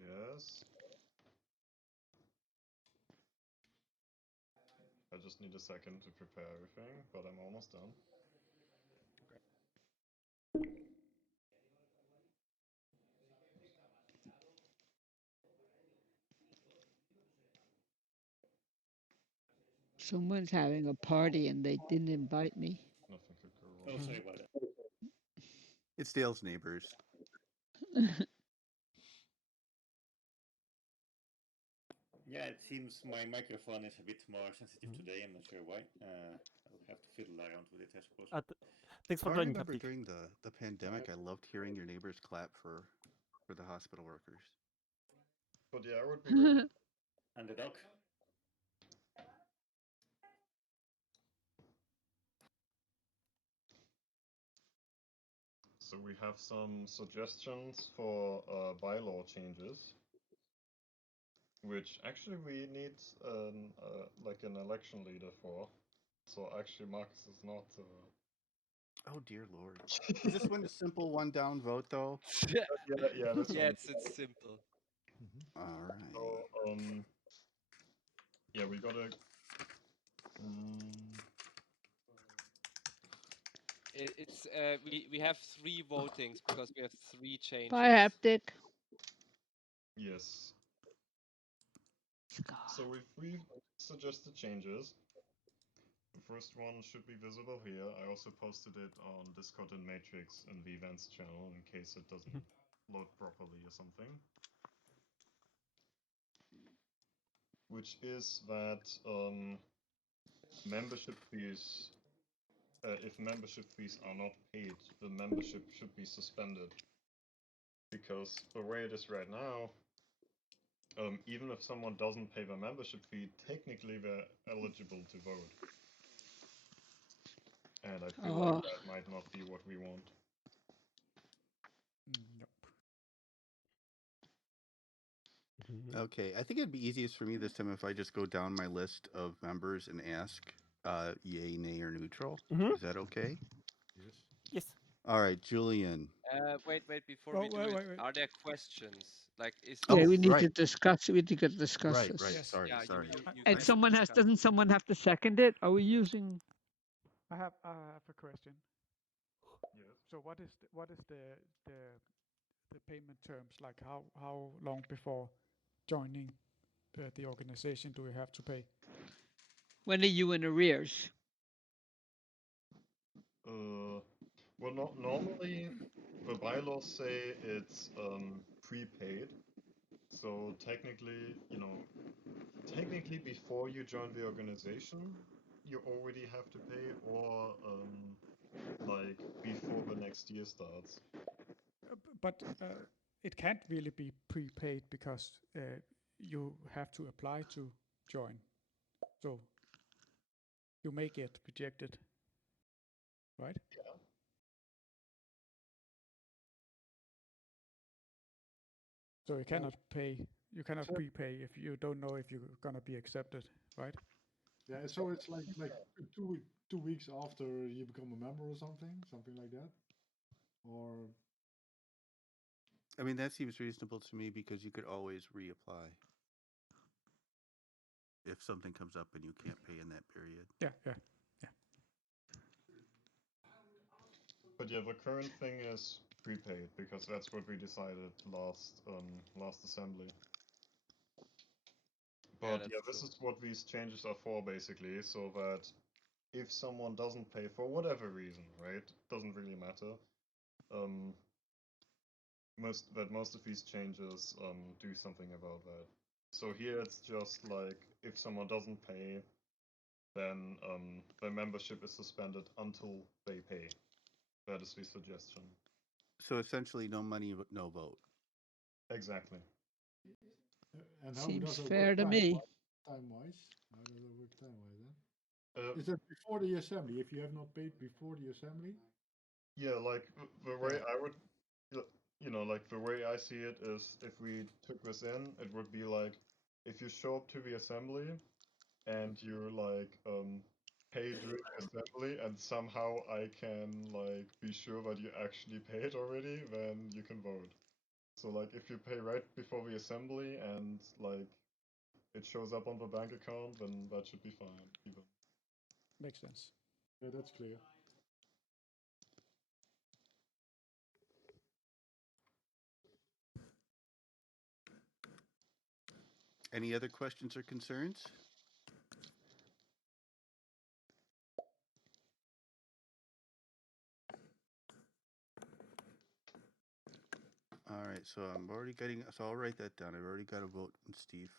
Yes. I just need a second to prepare everything, but I'm almost done. Someone's having a party and they didn't invite me. Nothing could go wrong. Oh, sorry about that. It's Dale's neighbors. Yeah, it seems my microphone is a bit more sensitive today. I'm not sure why. I'll have to fiddle around with it, I suppose. Thanks for I joining, remember Captic. during the pandemic, I loved hearing your neighbors clap for the hospital workers. But yeah, I would be great. And the dog. So we have some suggestions for bylaw changes, which actually we need like an election leader for. So actually, Marcus is not. Oh dear lord! Is this one a simple one down vote though? Yeah. This Yeah, one. it's simple. All right. So yeah, we gotta. It's we have 3 votings because we have 3 changes. Bye, Haptic. Yes. So with 3 suggested changes. The first one should be visible here. I also posted it on Discord and Matrix in the events channel in case it doesn't load properly or something. Which is that membership fees, if membership fees are not paid, the membership should be suspended. Because the way it is right now, even if someone doesn't pay the membership fee, technically they're eligible to vote. And I feel like that might not be what we want. Nope. Okay, I think it'd be easiest for me this time if I just go down my list of members and ask yay, nay, or neutral. Is that okay? Yes. Yes. All right, Julian. Wait, before we do it, are there questions? Like, is Yeah, this... we need to discuss. We need to discuss Right, this. right. Sorry, Yeah, sorry. And someone has. Doesn't someone have to second it? Are we using? I have a question. Yes. So what is the payment terms? Like how long before joining the organization do we have to pay? When are you in arrears? Well, not normally. The bylaws say it's prepaid. So technically, technically before you join the organization, you already have to pay, or like before the next year starts. But it can't really be prepaid because you have to apply to join. So you may get rejected, right? Yeah. So you cannot pay. You cannot prepay if you don't know if you're gonna be accepted, right? Yeah, so it's like 2 weeks after you become a member or something like that, or. I mean, that seems reasonable to me because you could always reapply if something comes up and you can't pay in that period. Yeah. But yeah, the current thing is prepaid because that's what we decided last assembly. But yeah, this is what these changes are for basically, so that if someone doesn't pay for whatever reason, right, doesn't really matter. Most of these changes do something about that. So here it's just like if someone doesn't pay, then their membership is suspended until they pay. That is the suggestion. So essentially, no money, no vote. Exactly. And how Seems does it fair work to me. time-wise? How does it work time-wise then? Is that before the assembly? If you have not paid before the assembly? Yeah, like the way I would, like the way I see it is if we took this in, it would be like if you show up to the assembly and you like pay during the assembly and somehow I can like be sure that you actually paid already, then you can vote. So like if you pay right before the assembly and like it shows up on the bank account, then that should be fine even. Makes sense. Yeah, that's clear. Any other questions or concerns? right, so I'm already getting. So I'll write that down. I've already got a vote from Steve.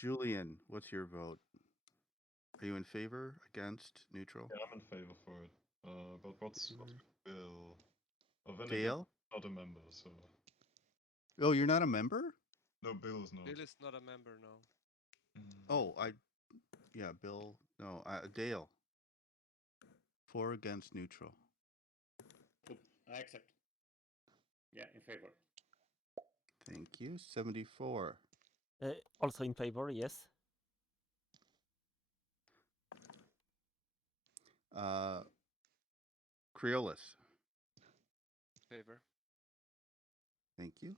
Julian, what's your vote? Are you in favor, against, neutral? Yeah, I'm in favor for it. But what's Bill? Oh, then again, Dale? not a member, so. Oh, you're not a member? No, Bill is not. Bill is not a member now. Oh, yeah, Bill. No, Dale. 4 against, neutral. Good. I accept. Yeah, in favor. Thank you. 74. Also in favor, yes. Creolis. Favor. Thank you.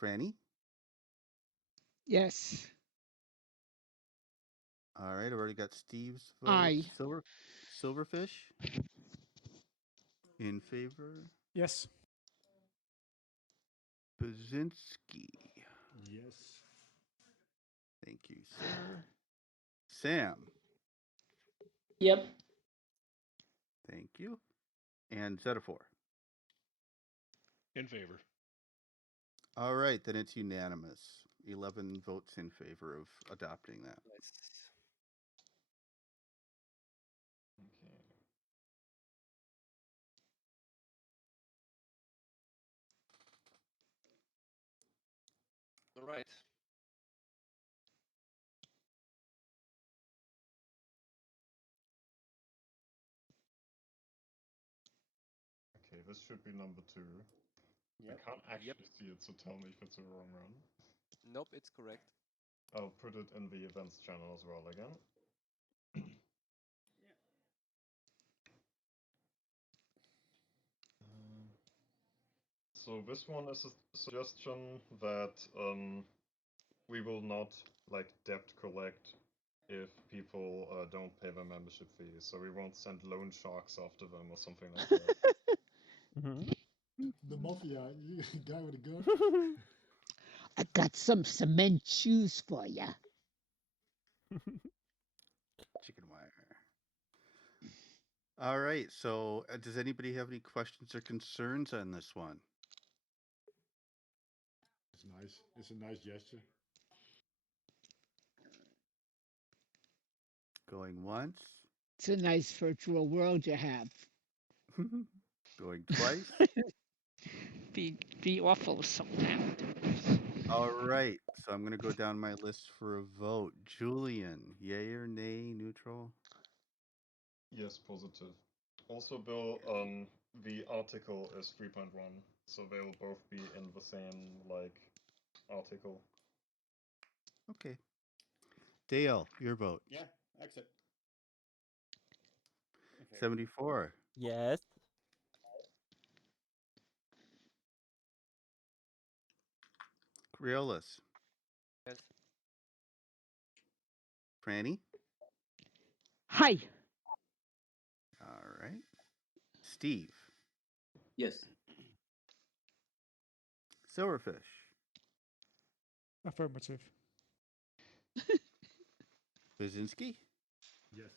Franny? Yes. All right, I've already got Steve's vote. Aye. Silverfish? In favor? Yes. Baczynski? Yes. Thank you, sir. Sam? Yep. Thank you. And Zetaphor? In favor. All right, then it's unanimous. 11 votes in favor of adopting that. Nice. Okay. All right. Okay, this should be number 2. Yep. I can't actually see it, so tell me if it's a wrong run. Nope, it's correct. I'll put it in the events channel as well again. So this one is a suggestion that we will not debt collect if people don't pay their membership fees. So we won't send loan sharks after them or something like that. The mafia, guy with a gun. I got some cement shoes for you. Chicken wire. All right, so does anybody have any questions or concerns on this one? It's nice. It's a nice gesture. Going once. It's a nice virtual world you have. Going twice. Be awful sometimes. All right, so I'm going to go down my list for a vote. Julian, yay or nay, neutral? Yes, positive. Also, Bill, the article is 3.1, so they will both be in the same article. Okay. Dale, your vote. Yeah, accept. 74. Yes. Creolis. Yes. Franny. Hi. All right. Steve. Yes. Silverfish. Affirmative. Baczynski. Yes.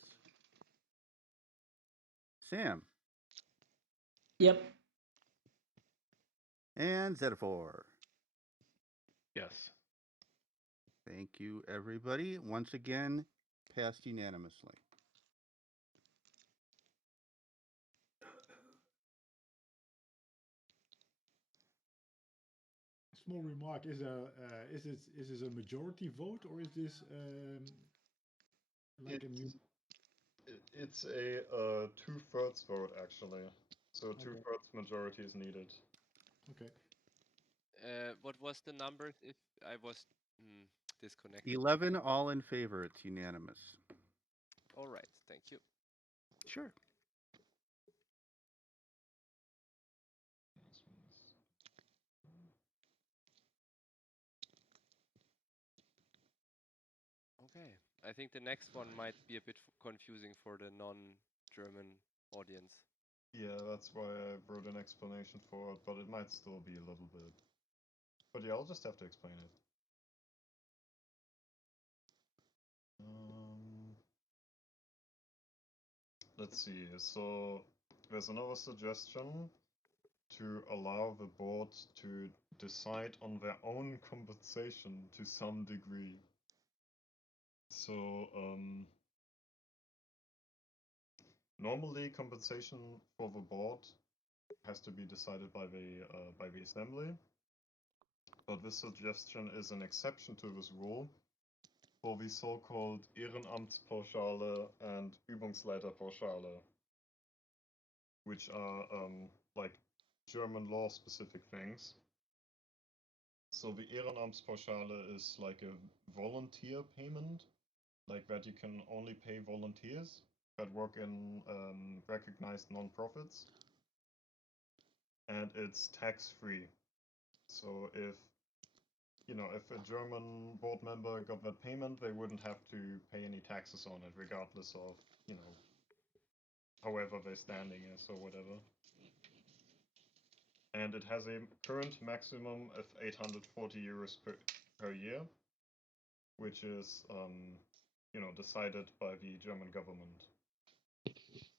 Sam. Yep. And Zetaphor. Yes. Thank you, everybody. Once again, passed unanimously. Small remark: is this a majority vote or is this like a new? It's a 2/3 vote actually, so 2/3 majority is needed. Okay. What was the number if I was disconnected? 11 all in favor. It's unanimous. All right, thank you. Sure. Okay, I think the next one might be a bit confusing for the non-German audience. Yeah, that's why I wrote an explanation for it, but it might still be a little bit. But yeah, I'll just have to explain it. Let's see, so there's another suggestion to allow the board to decide on their own compensation to some degree. So normally compensation for the board has to be decided by the assembly, but this suggestion is an exception to this rule for the so-called Ehrenamtspauschale and Übungsleiterpauschale, which are like German law specific things. So the Ehrenamtspauschale is like a volunteer payment, like that you can only pay volunteers that work in recognized non-profits, and it's tax-free. So if a German board member got that payment, they wouldn't have to pay any taxes on it, regardless of however their standing is or whatever. And it has a current maximum of 840 euros per year, which is decided by the German government.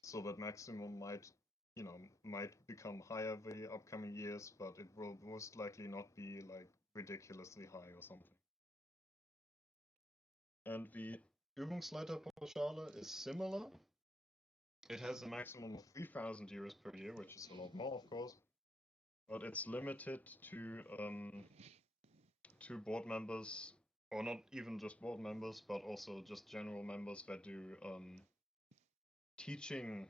So that maximum might become higher the upcoming years, but it will most likely not be like ridiculously high or something. And the Übungsleiterpauschale is similar. It has a maximum of 3,000 euros per year, which is a lot more, of course, but it's limited to board members, or not even just board members, but also just general members that do teaching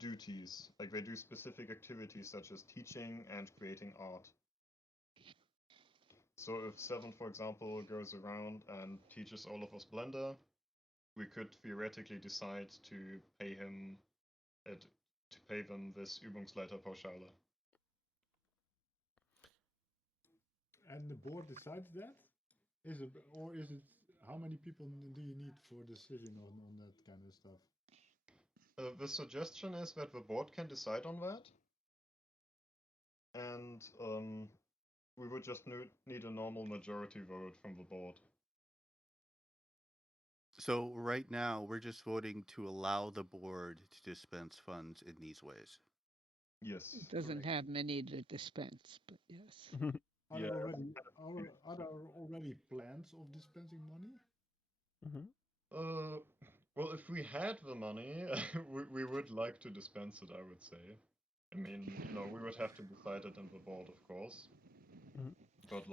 duties. Like they do specific activities such as teaching and creating art. So if Seven, for example, goes around and teaches all of us Blender, we could theoretically decide to pay them this Übungsleiterpauschale. And the board decides that? Is it how many people do you need for decision on that kind of stuff? The suggestion is that the board can decide on that, and we would just need a normal majority vote from the board. So right now, we're just voting to allow the board to dispense funds in these ways. Yes. It doesn't have many to dispense, but yes. Are there already plans of dispensing money? Well, if we had the money, we would like to dispense it, I would say. I mean, we would have to decide it in the board, of course. But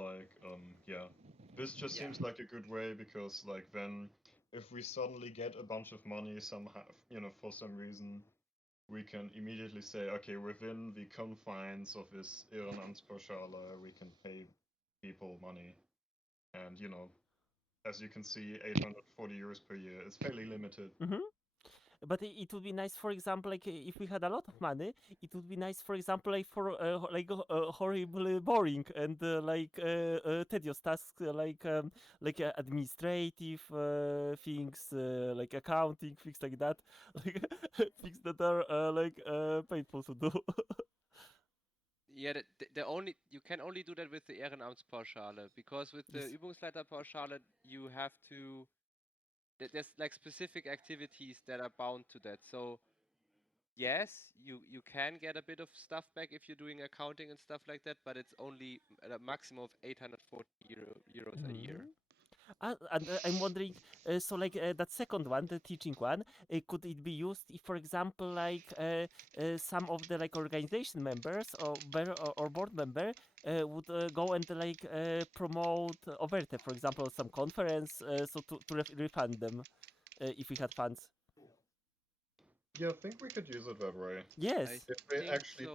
yeah, this just seems like a good way, because then if we suddenly get a bunch of money somehow, for some reason, we can immediately say, okay, within the confines of this Ehrenamtspauschale, we can pay people money. And, as you can see, 840 euros per year is fairly limited. But it would be nice, for example, like if we had a lot of money, it would be nice, for example, like for horribly boring and tedious tasks, like administrative things, like accounting, things like that, like things that are painful to do. Yeah, you can only do that with the Ehrenamtspauschale, because with the Übungsleiterpauschale you have to. There's like specific activities that are bound to that. So yes, you can get a bit of stuff back if you're doing accounting and stuff like that, but it's only at a maximum of 840 euros a year. And I'm wondering, so that second one, the teaching one, could it be used if, for example, some of the organization members or board member would go and promote Overte, for example, some conference, so to refund them if we had funds. Yeah, I think we could use it that way. Yes. If they actually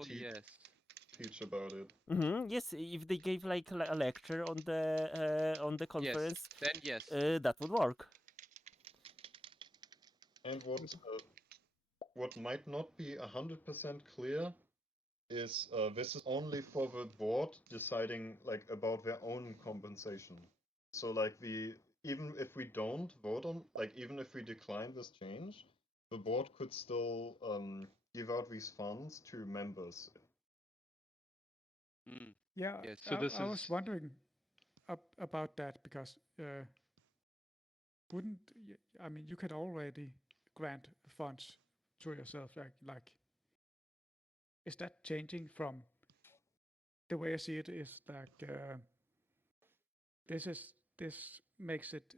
teach about it. Yes, if they gave a lecture on the conference, then yes, that would work. And what might not be 100% clear is this is only for the board deciding about their own compensation. So even if we don't vote on, even if we decline this change, the board could still give out these funds to members. Yeah, yes, so I was wondering about that, because you could already grant funds to yourself, like is that changing from the way I see it? Is like this makes it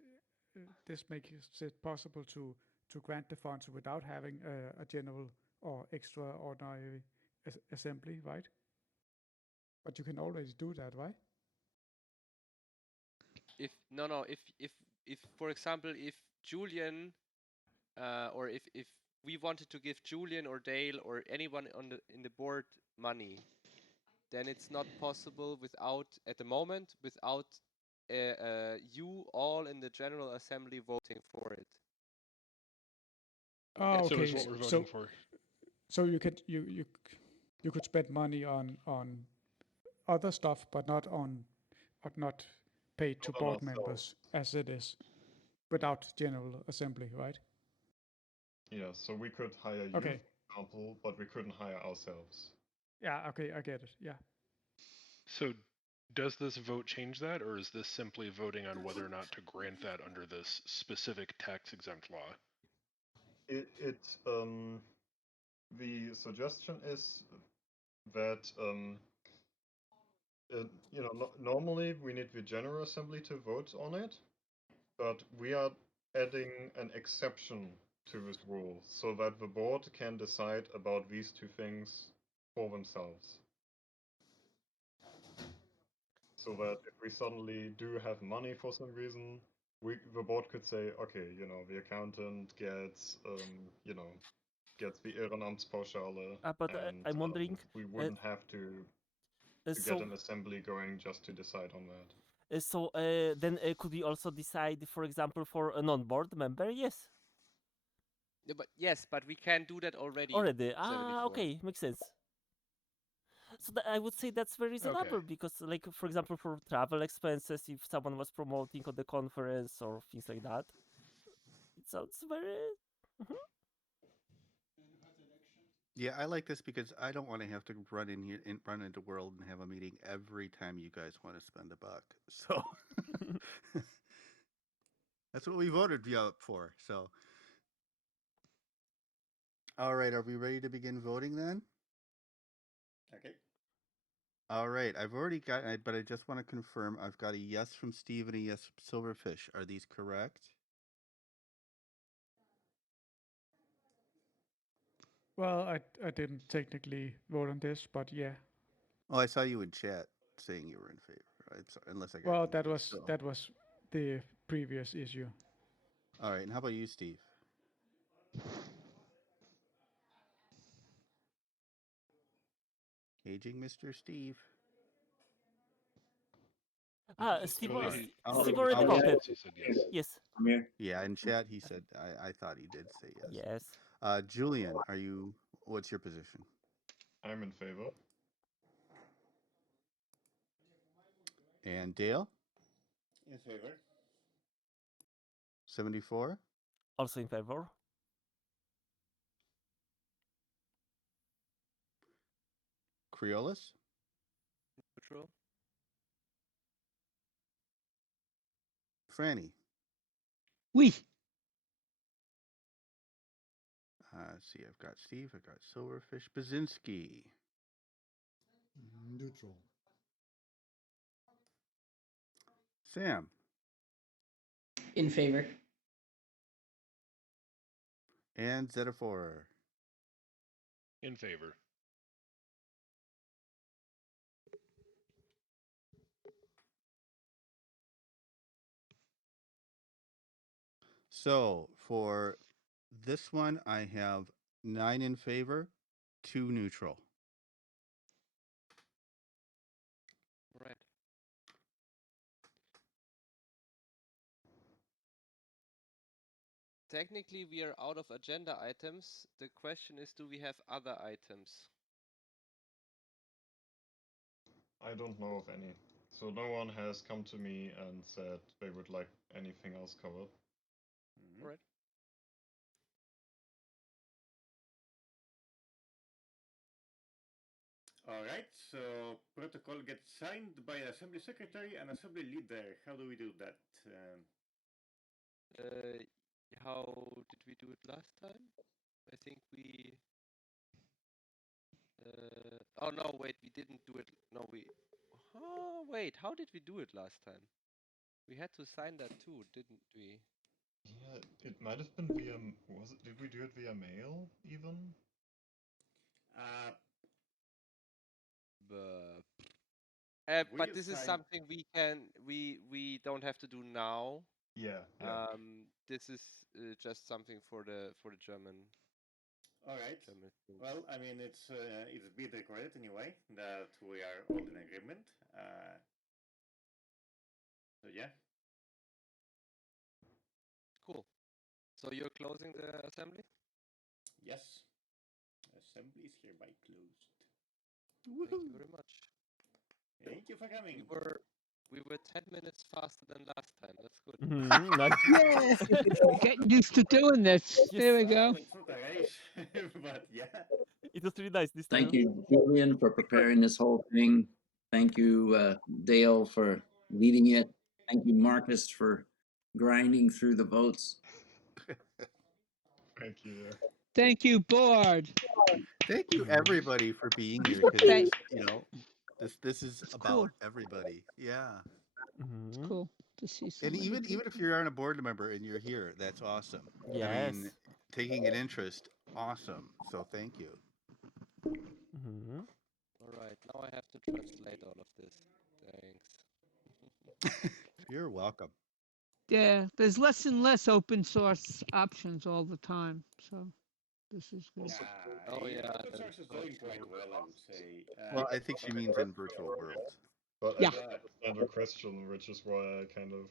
possible to grant the funds without having a general or extraordinary assembly, right? But you can already do that, right? If for example, if Julian or if we wanted to give Julian or Dale or anyone in the board money, then it's not possible without, at the moment, without you all in the General Assembly voting for it. Oh, So okay. is what we're voting for. So you could spend money on other stuff, but not paid to board members as it is, without General Assembly, right? Yeah, so we could hire you, Okay. for example, but we couldn't hire ourselves. Yeah, okay, I get it. Yeah. So does this vote change that, or is this simply voting on whether or not to grant that under this specific tax-exempt law? The suggestion is that normally we need the General Assembly to vote on it, but we are adding an exception to this rule so that the board can decide about these two things for themselves. So that if we suddenly do have money for some reason, the board could say, okay, the accountant gets, gets the Ehrenamtspauschale, But and I'm wondering, we wouldn't have to get an assembly going just to decide on that. Then could we also decide, for example, for a non-board member? Yes. Yeah, but we can do that already. Okay, makes sense. So I would say that's very reasonable because, like, for example, for travel expenses, if someone was promoting on the conference or things like that, it sounds very. Yeah, I like this because I don't want to have to run in here and run into World and have a meeting every time you guys want to spend a buck. So that's what we voted you up for. So, all right, are we ready to begin voting then? Okay. All right, I've already got, but I just want to confirm. I've got a yes from Steve and a yes from Silverfish. Are these correct? Well, I didn't technically vote on this, but yeah. Oh, I saw you in chat saying you were in favor. I'm sorry, unless I got. Well, confused, that was the previous issue. All right, and how about you, Steve? Aging Mr. Steve. Steve already voted. He said yes. Yes. I'm here. Yeah, in chat he said I thought he did say yes. Yes. Julian, what's your position? I'm in favor. And Dale? In favor. 74? Also in favor. Creolis? Neutral. Franny? Oui. Let's see, I've got Steve, I've got Silverfish. Baczynski? Neutral. Sam? In favor. And Zetafor? In favor. So for this one, I have 9 in favor, 2 neutral. Right. Technically, we are out of agenda items. The question is, do we have other items? I don't know of any. So no one has come to me and said they would like anything else covered. All right. All right, so protocol gets signed by assembly secretary and assembly leader. How do we do that? How did we do it last time? I think we Oh no, wait, we didn't do it. No, we. Oh wait, how did we do it last time? We had to sign that too, didn't we? Yeah, it might have been via. Did we do it via mail even? But this is something we don't have to do now. Yeah. This is just something for the German. All right. Well, I mean, it's being recorded anyway that we are all in agreement. So yeah. Cool. So you're closing the assembly? Yes. Assembly is hereby closed. Thank you very much. Thank you for coming. We were 10 minutes faster than last time. That's good. Nice. Yeah, getting used to doing this. Yes. There we go. It's not a race, but yeah. It was really nice this time. Thank you, Julian, for preparing this whole thing. Thank you, Dale, for leading it. Thank you, Marcus, for grinding through the votes. Thank you. Thank you, board. Thank you, everybody, for being here. Thank- Because this is about cool. everybody. Yeah. It's cool to see so And many even people. if you aren't a board member and you're here, that's awesome. Yes. I mean, taking an interest, awesome. So thank you. All right, now I have to translate all of this. Thanks. You're welcome. Yeah, there's less and less open source options all the time. So this is good. Open source is doing quite well, I would say. Well, I think she means in virtual worlds. But Yeah. I don't understand her question, which is why I kind of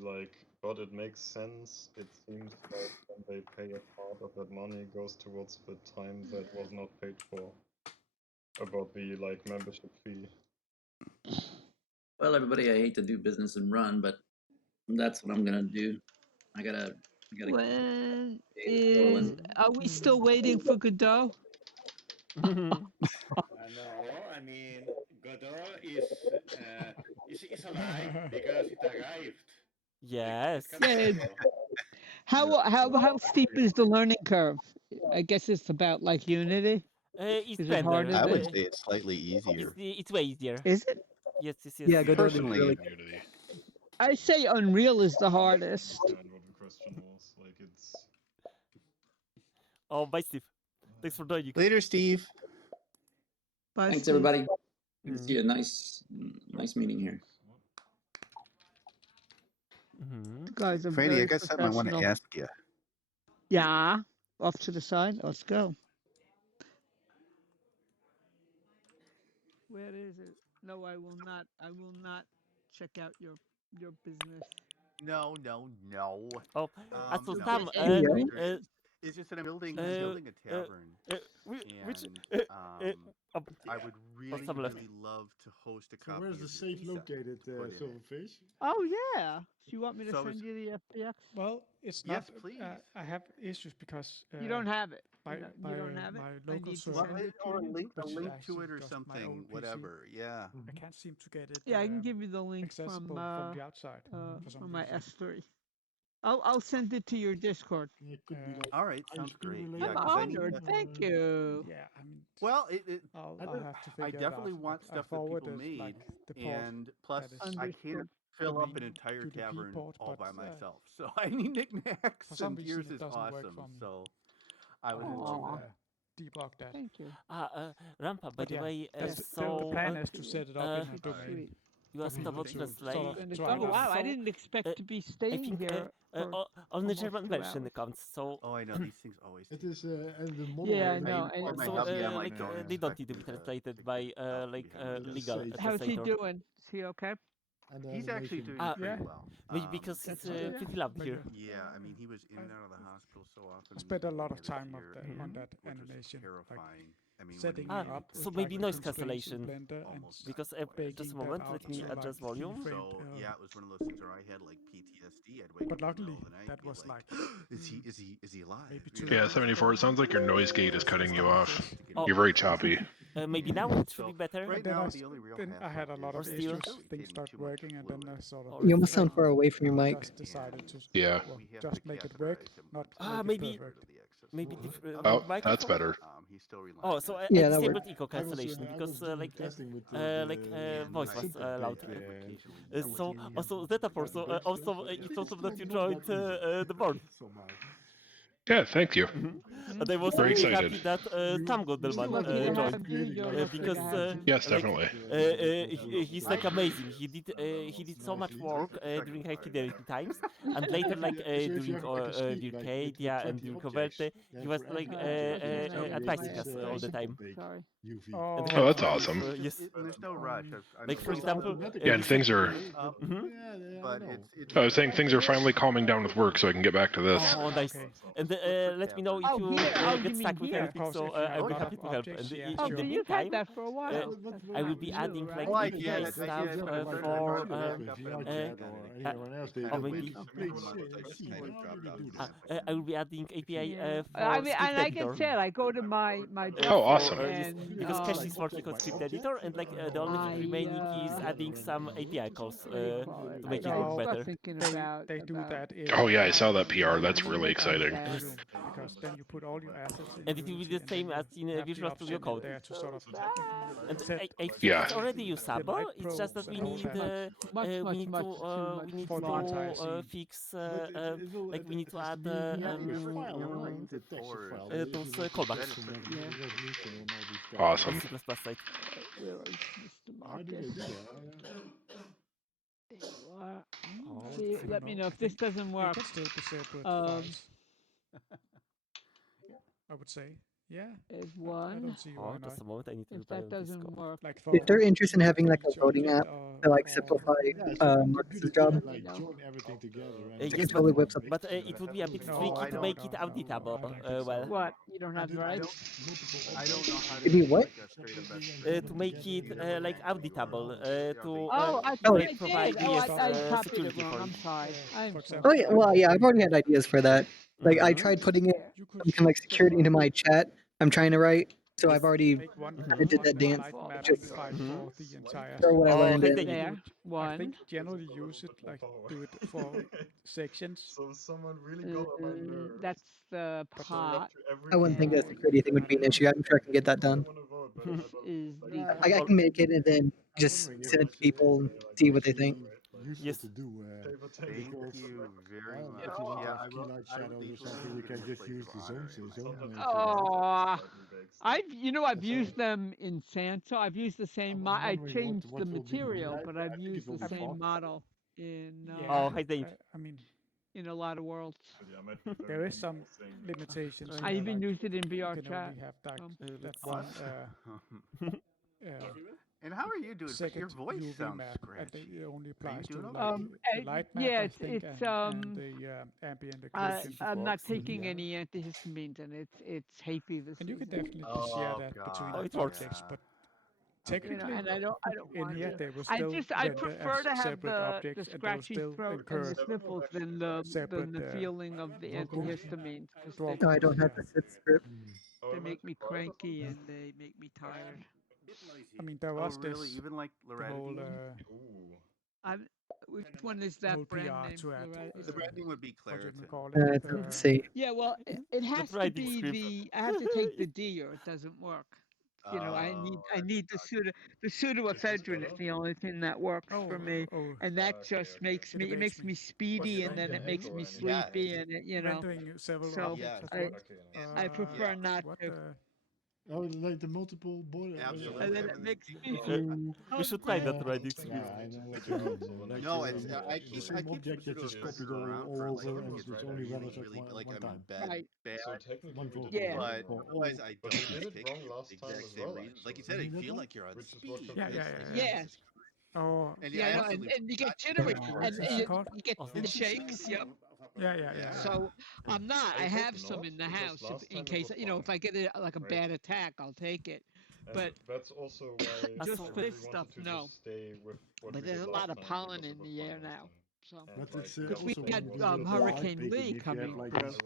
like, but it makes sense. It seems like when they pay a part of that money goes towards the time that was not paid for. About the membership fee. Well, everybody, I hate to do business and run, but that's what I'm gonna do. I gotta. When are we still waiting for Godot? No, I mean Godot is alive because it arrived. Yes. How steep is the learning curve? I guess it's about like Unity. It's Is it harder? I would say it's slightly easier. It's way easier. Is it? Yes. Yeah, Godot is Personally, really. I say Unreal is the hardest. What the question was. It's. Oh, bye, Steve. Thanks for joining. Later, Steve. Bye, Thanks, Steve. everybody. Good to see you. Nice meeting here. You guys are Franny, very I got something I want to professional. ask you. Yeah, off to the side. Let's go. Where is it? No, I will not. I will not check out your business. No. Oh, so no. Sam, it's just that I'm building a tavern, and I would really love to host a So copy. where's the safe located, Silverfish? Oh yeah. Do you want me to send you the FBX? Well, it's Yes, not. please. I have issues because You don't have it. You don't have it. my I local need to server, send it to or a you. link, which is to actually it or just my something, old PC. whatever. Yeah. I can't seem to get it. Yeah, I can give you the link accessible from the outside for some from my reason. S3. I'll send it to your Discord. It could be like All right, sounds great. related. Yeah, I'm 'cause I need honored. that. Thank you. Yeah, I mean. Well, I'll have to I figure definitely it out. want I stuff that people forwarded, made, like, the port and plus that is I can't Understood. fill up the an entire to the P tavern port, all but, by myself. So I need knickknacks, for some and reason yours it is doesn't work awesome. for me. So I would I had love to that. debug that. Thank you. Rampa, by But the yeah, way, that's the so plan is to set it up in a domain. Sweet. you for asked people about to translate. sort of And try oh it wow, out. I didn't expect to be I staying think here for on the almost German 2 version hours. accounts. So Oh, I know these things always. It take is and the model. Yeah, I know. For my so hubby, I'm like don't they don't need expect to be me translated to by get out like behind my legal desk. How's he translator. doing? Is he okay? And the He's actually animation. doing Yeah. pretty well. Maybe because That's it's good. pretty loud But here. Yeah, I mean, he was in and out of the hospital so often. I spent a lot of beginning time this of year, on and that which was animation, like terrifying. I mean, setting when it he up So with maybe like noise the constraints in cancellation. Blender and almost Because died twice. just a baking moment, that out let me to adjust like volume. keyframe. So yeah, it was one of those things where I had like PTSD. I'd wake But up in the luckily, middle of the night that and be was like is he alive? maybe You 2 know? Yeah, hours 74. It ago. sounds like your noise gate is First cutting you time I off. finished. You're very choppy. maybe now it should be better. Right then now, the only real then I had a hassle lot Or of is still? issues. facilitating Things stopped too much working, and then I fluid. sort of Or You it's almost sound fine. far away from your mic. just decided to Yeah. well, We have just to make it work, catheterize him not once make it maybe perfect. the excess maybe fluid. Oh, mute that's microphone. better. He's still relying Oh, so I Yeah, that disabled works. echo cancellation because doing testing with voice was synchrotron loud. tape, So also Zetafor, so breaks also those, but it's it's awesome that you not joined that easy the board. somehow. Yeah, thank you. And I was Very really excited. happy that Sam Godelman Lucky to joined have you. You're lucky because to have him. Yes, like definitely. he's like amazing. He did so much work during High Fidelity times, and later like during Vircadia and during Overte, he was like advising us all the time. Sorry. Oh, And Oh, that's helpful awesome. if, yes. There's no rush. Like for example, Yeah, and we said, things are. but it's I was saying things are finally calming down with work, so I can get back to this. oh nice. And let me know if Oh, you here. Oh, get you mean stuck with here? anything, so I'll be happy to help. And in Oh, the so you've meantime, had that for a while. I will be adding like Well, I API did. I stuff did, but I started for I will be adding API for I mean, script and like I editor. said, I go to my Oh, awesome. Yes, because Cash is working on script editor, and like the only thing remaining is adding some API calls to make it work better. thinking about they do that. Oh yeah, I saw that PR. That's really exciting. Because then you put all your assets in And it will be the same as in Visual Studio Code. there to sort of And set I think Yeah. it's already usable. It's just that we need to fix like we need to add those callbacks Awesome. on C++ side. Where is Mr. Marcus? There you are. See, let me know if this doesn't work. It can still be separate files. I would say, yeah. There's I one. don't see why not. Just a moment, I need to If reply that on this doesn't call. work, Like If they're interested in having like a voting app to like simplify Marcus's job, Like join everything together. It can totally whip something. But it would be a bit tricky to make it auditable. Well, what? You don't have the rights? I don't know how to Maybe do what? like a straight up best to make it like auditable, to Oh, I to thought like I provide did. Oh, yes, I copied security it wrong. for I'm it. sorry. I'm For sorry. example, Oh yeah, well yeah, I've already had ideas for that. Like I Mhm. tried putting in you could some kind of like security into my chat I'm trying to write, so Yes. I've already make one kind of did that dance. light map Just file for the entire. throw what I Oh, learned okay, in. then There. I One. think generally use it like do it for sections. So someone really got on my nerves. That's the pot. I wouldn't think a security thing would be an issue. I'm sure I can get that done. This is the I can make it and then just send it to people and see what they think. Useful Yes. to do. Thank Because, you very well, much. if you want to Yeah, have key light shadows or something, you can just use the zone Oh, I've used them in Santo. I've used the same. I changed the material, but I've used the same model in. Oh, hi Dave. I mean, in a lot of worlds. there is some limitations. I even used it in VR you can chat. only have that, that let's one. And how are you doing? Your voice UV sounds map, scratchy. and it only Are you applies to doing like, okay? the light map, yeah, I it's think, it's and the ambient occlusion. I'm not taking any antihistamines, and it's hay fever And you season. can definitely share that between Oh, it works. objects, but You know, technically, and I don't in want here to. they will I still just I render prefer as to have separate the objects, and they'll scratchy still throat and incur the sniffles than separate the feeling of the antihistamines because drawbacks. No, I don't have the SIP script. they make me cranky and they make me tired. I mean, there Oh, was really? this Even like the Loretto? whole Which one is that whole brand PR name? to add. The branding would be What you can Claritin. call it? Let's see. Yeah, well, it has to writing be script. I have to take the D or it doesn't work. You know, I need the pseudoephedrine is the only thing that works for me, and that just makes me it makes me speedy, and then it makes me sleepy, and it, you know. Rendering several So objects at once. I prefer not what to. Oh, like the multiple boiler. Absolutely. And then it makes me. We should try that writing Yeah, script. I know what you mean. Like, No, it's I the keep same object that just copied all over, and it's only rendered at one time. Right. bad. So technically, One we vote. did Yeah. it But wrong. otherwise, I But don't we did it take wrong it last for the time exact as same well, reasons. Like you actually. said, I You did feel that? like you're on Which is speed. what Yeah, confused yeah, me. Yeah. Oh, And Yeah, I I know, absolutely and you get forgot jittery, to Oh, and what's it called? you get the shakes. Yep. yeah. So I'm not. I I have hope some not, in the because house last in time it case was you know if fine, I get like a right? bad attack, I'll take it. And But that's also why just I for really this wanted stuff, to no. just stay with what But we there's did a last lot of time, pollen because it in was the fine air last now. time. So, But it's because we also when had you do the live Hurricane picking, Lee if you have coming like through. these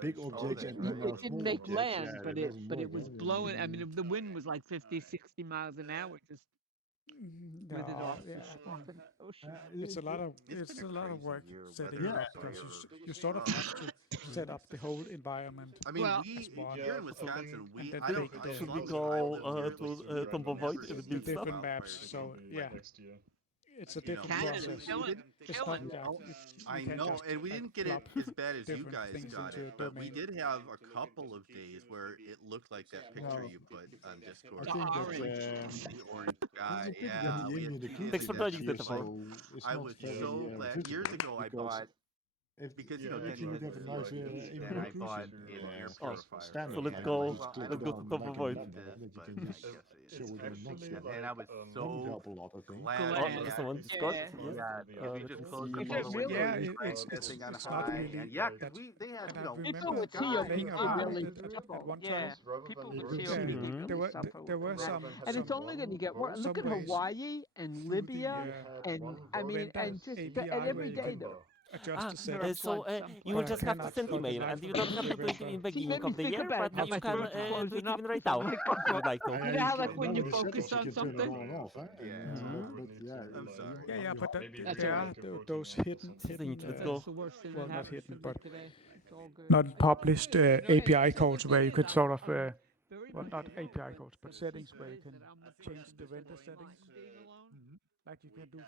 big objects and right. there are It didn't small make objects, land, yeah, but it it doesn't work. was Yeah? blowing. I mean, the wind was like 50, 60 miles an hour, just with it off the ocean. It's a lot of It's been a crazy work year, setting it weather up because wise. you sort of have to set up the whole environment. I mean, Well, we one. here in Yeah, I think Wisconsin, And then I don't. take As Should we long as I go live here, to like, Tom we've Voigt never and seen build stuff? different maps. wildfires So go yeah, next year. it's a You know, different Canada's process. killing, It's not killing. like I you can't know, just and we like didn't get it plop as bad as you different guys things got into it, a but we domain. did have a couple of days where it looked like that picture No, you put on I Discord. think that The orange there's sky. a bit Yeah, of we the had in the previously Thanks for cookies done this joining, year, Zetafor. so it's I not was very so glad. visible Years ago, I because bought if because Yeah, if Denny you would didn't have a feel nice like it, in and I cookies, bought Sure, an air Oh, purifier. standard so let's And kind, I'm go. like, just well, I click Let's don't go know to down Tom if I like a Voigt. need blender this, that you but can I just guess it show is. with a actually notch. And I was That would so help a lot, I think. glad Oh, we Glad. there's got someone it. Discord. Yeah. Yes. Yeah, if you Let just me close see. the If all it the really, windows, Yeah, and it, crank it's that thing on it's not high, really and yeah, that. because they had, And you I know, people remember with sky playing COPD around above. with really it at struggle. one Yeah, time. rather people than with using Yeah, COPD Mhm. there really were suffer there were from that. some And it's only going to get worse. Look some at ways Hawaii and through the Libya, and I through mean, that and just and API where every you day can there adjust Ah, the there are settings, so floods you will but you just someplaces. have to cannot send plug a email, live and you don't have to do it river. in See, beginning made me of the think year, about but have you my can throat do closing it up even right with all now my if you would like to. You know how like when Now you with the focus settings, you on can turn it something? on and off. Yeah. But yeah, I'm sorry. Yeah, but maybe That's there all are right. those hidden Let's go. That's the worst thing well, that not happened to hidden, me but today. It's all good. not published You know, and API so codes the where thing you is, could sort of I'm very well, much not alone API with codes, but the settings secret where you is can that I'm a change person the who's render really settings, fine being alone. like you can do for